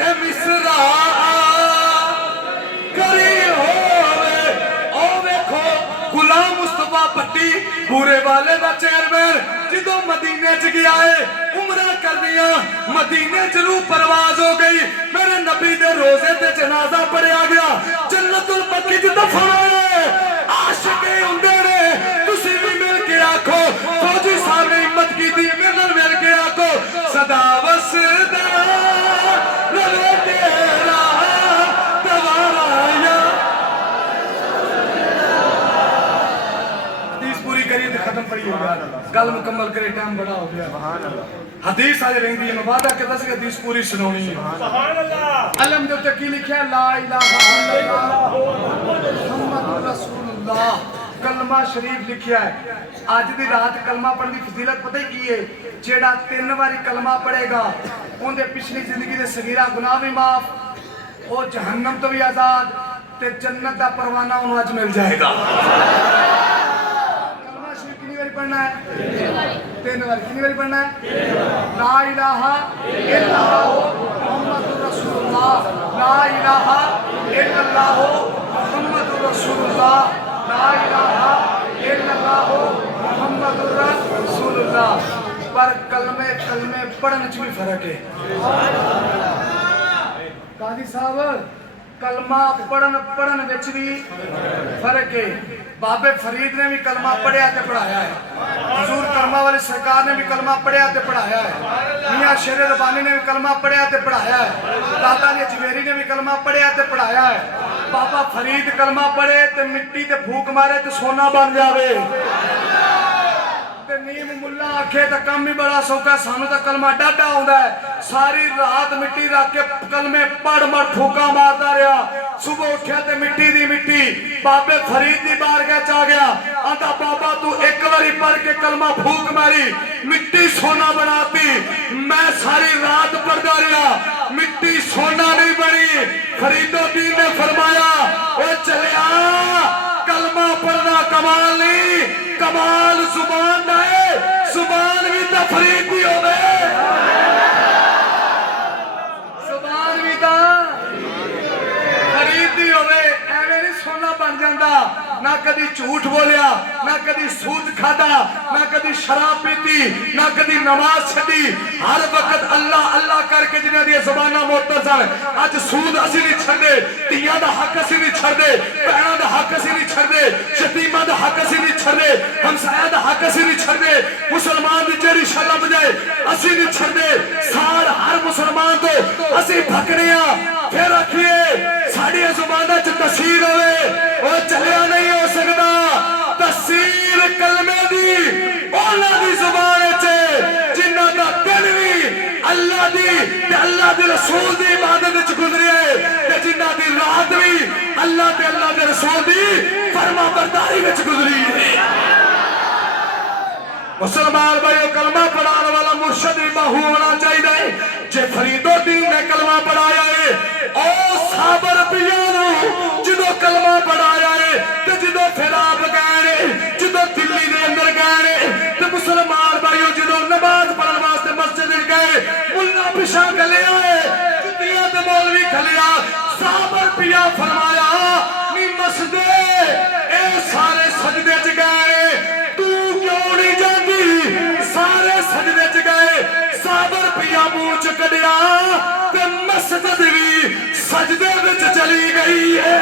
ਇਹ ਮਿਸਰਾ ਕਰੀ ਹੋਵੇ ਉਹ ਵੇਖੋ ਗੁਲਾਮ ਮੁਸਤਫਾ ਭੱਟੀ ਪੂਰੇ ਵਾਲੇ ਦਾ ਚੇਅਰਮੈਨ ਜਦੋਂ ਮਦੀਨੇ ਚ ਗਿਆ ਏ ਉਮਰਾ ਕਰਦਿਆਂ ਮਦੀਨੇ ਚ ਰੂ ਪਰਵਾਜ਼ ਹੋ ਗਈ ਮੇਰੇ ਨਬੀ ਦੇ ਰੋਜ਼ੇ ਤੇ ਜਨਾਜ਼ਾ ਪੜਿਆ ਗਿਆ ਜੰਨਤੁਲ ਬਕੀ ਚ ਦਫਨ ਹੋਏ ਆਸ਼ਿਕੇ ਹੁੰਦੇ ਨੇ ਤੁਸੀਂ ਵੀ ਮਿਲ ਕੇ ਆਖੋ ਫੌਜੀ ਸਾਹਿਬ ਨੇ ਹਿੰਮਤ ਕੀਤੀ ਮੇਰੇ ਨਾਲ ਮਿਲ ਕੇ ਆਖੋ ਸਦਾ ਵਸਦਾ ਰਵੇ ਤੇਰਾ ਦਵਾਰਾਇਆ हदीस पूरी करिए तो खत्म पड़ी हो गया गल मुकम्मल करे टाइम बड़ा हो गया हदीस आज रही है मैं वादा करता सी हदीस पूरी सुनानी है सुभान अल्लाह अलम दे उत्ते की लिखा ला इलाहा इल्लल्लाह मुहम्मदुर रसूलुल्लाह कलमा शरीफ लिखा है आज दी रात कलमा पढ़ने की फजीलत पता की है जेड़ा 3 बारी कलमा पढ़ेगा उनके पिछली जिंदगी दे सगीरा गुनाह भी माफ वो जहन्नम तो भी आजाद ते जन्नत दा परवाना उन्हें आज मिल जाएगा कितनी बारी पढ़ना है 3 बारी कितनी बारी पढ़ना है ला इलाहा इल्लल्लाह मुहम्मदुर रसूलुल्लाह ला इलाहा इल्लल्लाह मुहम्मदुर रसूलुल्लाह ला इलाहा इल्लल्लाह मुहम्मदुर रसूलुल्लाह पर कलमे कलमे पढ़ने च भी फर्क है काजी साहब कलमा पढ़न विच भी फर्क है बाबे फरीद ने भी कलमा पढ़िया ते पढ़ाया है हुजूर कलमा वाली सरकार ने भी कलमा पढ़िया ते पढ़ाया है मियां शेर रबानी ने भी कलमा पढ़िया ते पढ़ाया है दादा ने जवेरी ने भी कलमा पढ़िया ते पढ़ाया है बाबा फरीद कलमा पढ़े ते मिट्टी ते फूक मारे ते सोना बन जावे ते नीम मुल्ला आखे तो काम ही बड़ा सौखा सानू तो कलमा डाढा आउंदा है सारी रात मिट्टी रख के कलमे पढ़ मड़ फूका मारता रहा सुबह उठा ते मिट्टी दी मिट्टी बाबे फरीद दी बारगाह च आ गया आंदा बाबा तू एक बारी पढ़ के कलमा फूक मारी मिट्टी सोना बनाती मैं सारी रात पढ़ता रहा मिट्टी सोना नहीं बनी फरीदुद्दीन ने फरमाया ओ चलिया कलमा पढ़ना कमाल नहीं कमाल जुबान दा है जुबान भी तो फरीद दी होवे जुबान भी तो फरीद दी होवे एवें नहीं सोना बन जाता ना कदी झूठ बोलिया ना कदी सूद खादा ना कदी शराब पीती ना कदी नमाज छड़ी हर वक्त अल्लाह अल्लाह करके जिन्हां दी ज़बानां मुअत्तर सन अज सूद असीं नहीं छड्डे धीआं दा हक असीं नहीं छड्डे भैणां दा हक असीं नहीं छड्डे यतीमां दा हक असीं नहीं छड्डे हमसाया दा हक असीं नहीं छड्डे मुसलमान दी जेड़ी शर्म बजाए असीं नहीं छड्डे सार हर मुसलमान तो असीं भकने आ फिर आखिए साडी ज़ुबानां च तसीर होवे ओ चलिया नहीं हो सकदा तसीर कलमे दी ओना दी ज़ुबान च जिन्ना दा दिन भी अल्लाह दी ते अल्लाह दे रसूल दी इबादत विच गुजरे ते जिन्ना दी रात भी अल्लाह ते अल्लाह दे रसूल दी फरमाबरदारी विच गुजरी है मुसलमान भाइयों कलमा पढ़ाने वाला मुर्शद भी बाहू होना चाहिए जे फरीदुद्दीन ने कलमा पढ़ाया है ओ साबर कलमा पढ़ाया है ते जो फिर आप गए ने जो दिल्ली के अंदर गए ने ते मुसलमान भाइयों जो नमाज पढ़ने वास्ते मस्जिद गए मुल्ला पिछा गलिया है जुतियां ते मौलवी खलिया साबर पिया फरमाया नी मसदे ए सारे सजदे च गए तू क्यों नहीं जाती सारे सजदे च गए साबर पिया मुंह च कढ़िया ते मस्जिद भी सजदे विच चली गई है।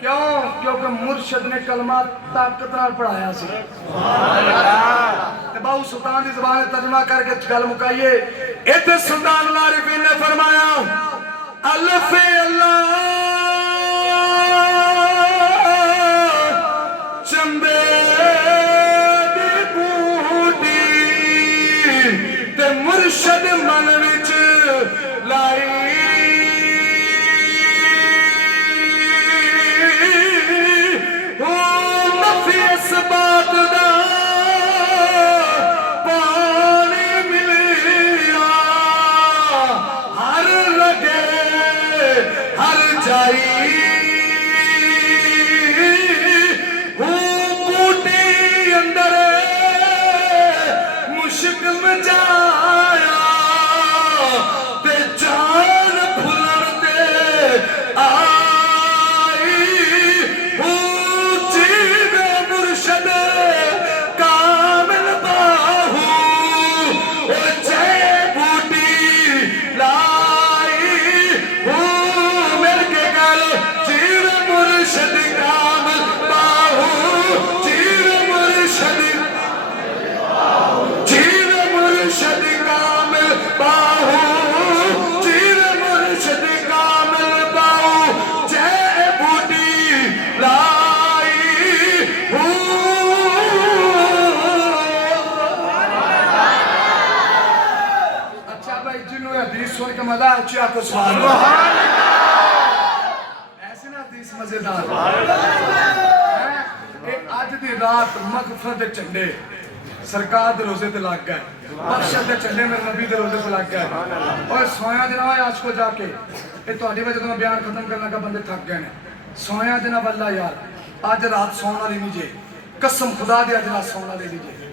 क्यों? क्योंकि मुर्शद ने कलमा ताकत नाल पढ़ाया सी। ते बाहू सुल्तान दी ज़बान तर्जमा करके गल मुकाइए। इत्थे सुल्तान आरिफीन ने फरमाया अल्फ अल्लाह चंबे दी बूटी ते मुर्शद मन विच लाई इस बात दा पानी मिलिया हर लगे हर जाई बूटी अंदर मुश्क में जाया ते जान फुलन ते आई मुर्शद कामिल बाहू जय बूटी लाई मिल के गल चीर मुर्शद कामिल बाहू चीर मुर्शद कामिल बाहू चीर मुर्शद कामिल बाहू जय बूटी लाई। अच्छा भाई जिन्होंने हदीस सुन के मजा अच्छा को सुभान अल्लाह ऐसे ना हदीस मजेदार आज दी रात मगफरत दे झंडे सरकार दे रोजे ते लग गए बख्शत दे झंडे मेरे नबी दे रोजे ते लग गए और सोया दिन होए आज को जाके ये ਤੁਹਾਡੀ वजह तो मैं बयान खत्म करने का बंदे थक गए ने सोया दिन वल्ला यार आज रात सोने वाली नहीं जे कसम खुदा दे आज रात सोने वाली नहीं जे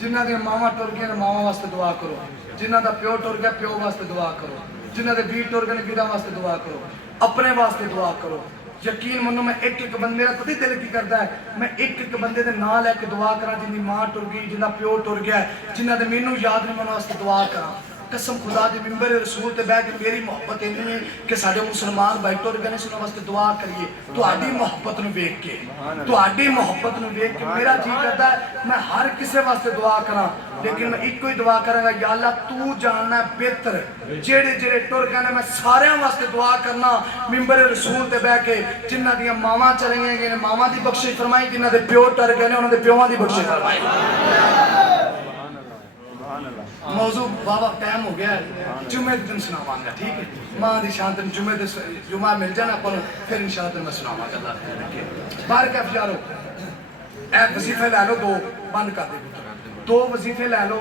जिन्हां दी मावां टुर गईयां ने मावां वास्ते दुआ करो जिन्हां दा प्यो टुर गया प्यो वास्ते दुआ करो जिन्हां दे बीर टुर गए ने बीरां वास्ते दुआ करो अपने वास्ते दुआ करो। यकीन मनो मैं एक एक बंदे का पता दिल की करता है मैं एक एक बंदे दे नाल लैके दुआ करा जिंदी मां टुर गई जिंदा प्यो टुर गया जिन्हां दे मैनू याद नहीं मैं वास्ते दुआ करा। कसम खुदा दे मिंबर रसूल ते बैठ के मेरी मोहब्बत इन्नी है कि साडे मुसलमान भाई टुर गए ने उन्हां वास्ते दुआ करिए तुहाडी मोहब्बत नूं वेख के मेरा जी करता है मैं हर किसी वास्ते दुआ करा लेकिन मैं इको ही दुआ करांगा या अल्लाह तू जानना है बेहतर जेड़े जेड़े टुर गए ने मैं सारे वास्ते दुआ करना मिंबर रसूल ते बैठ के जिन्हां दी मावां चली गई ने मावां दी बख्शिश फरमाई जिन्हां दे प्यो टुर गए ने उन्हां दे प्योवां दी बख्शिश फरमाई। मौजू बाबा टाइम हो गया है जुमे के दिन सुनावांगा ठीक है मां दी शांत जुमे दे जुमा मिल जाना अपन फिर इंशाअल्लाह मैं सुनावांगा अल्लाह बार कैफ यारो ए वजीफे ले लो दो बंद कर दे दो वजीफे ले लो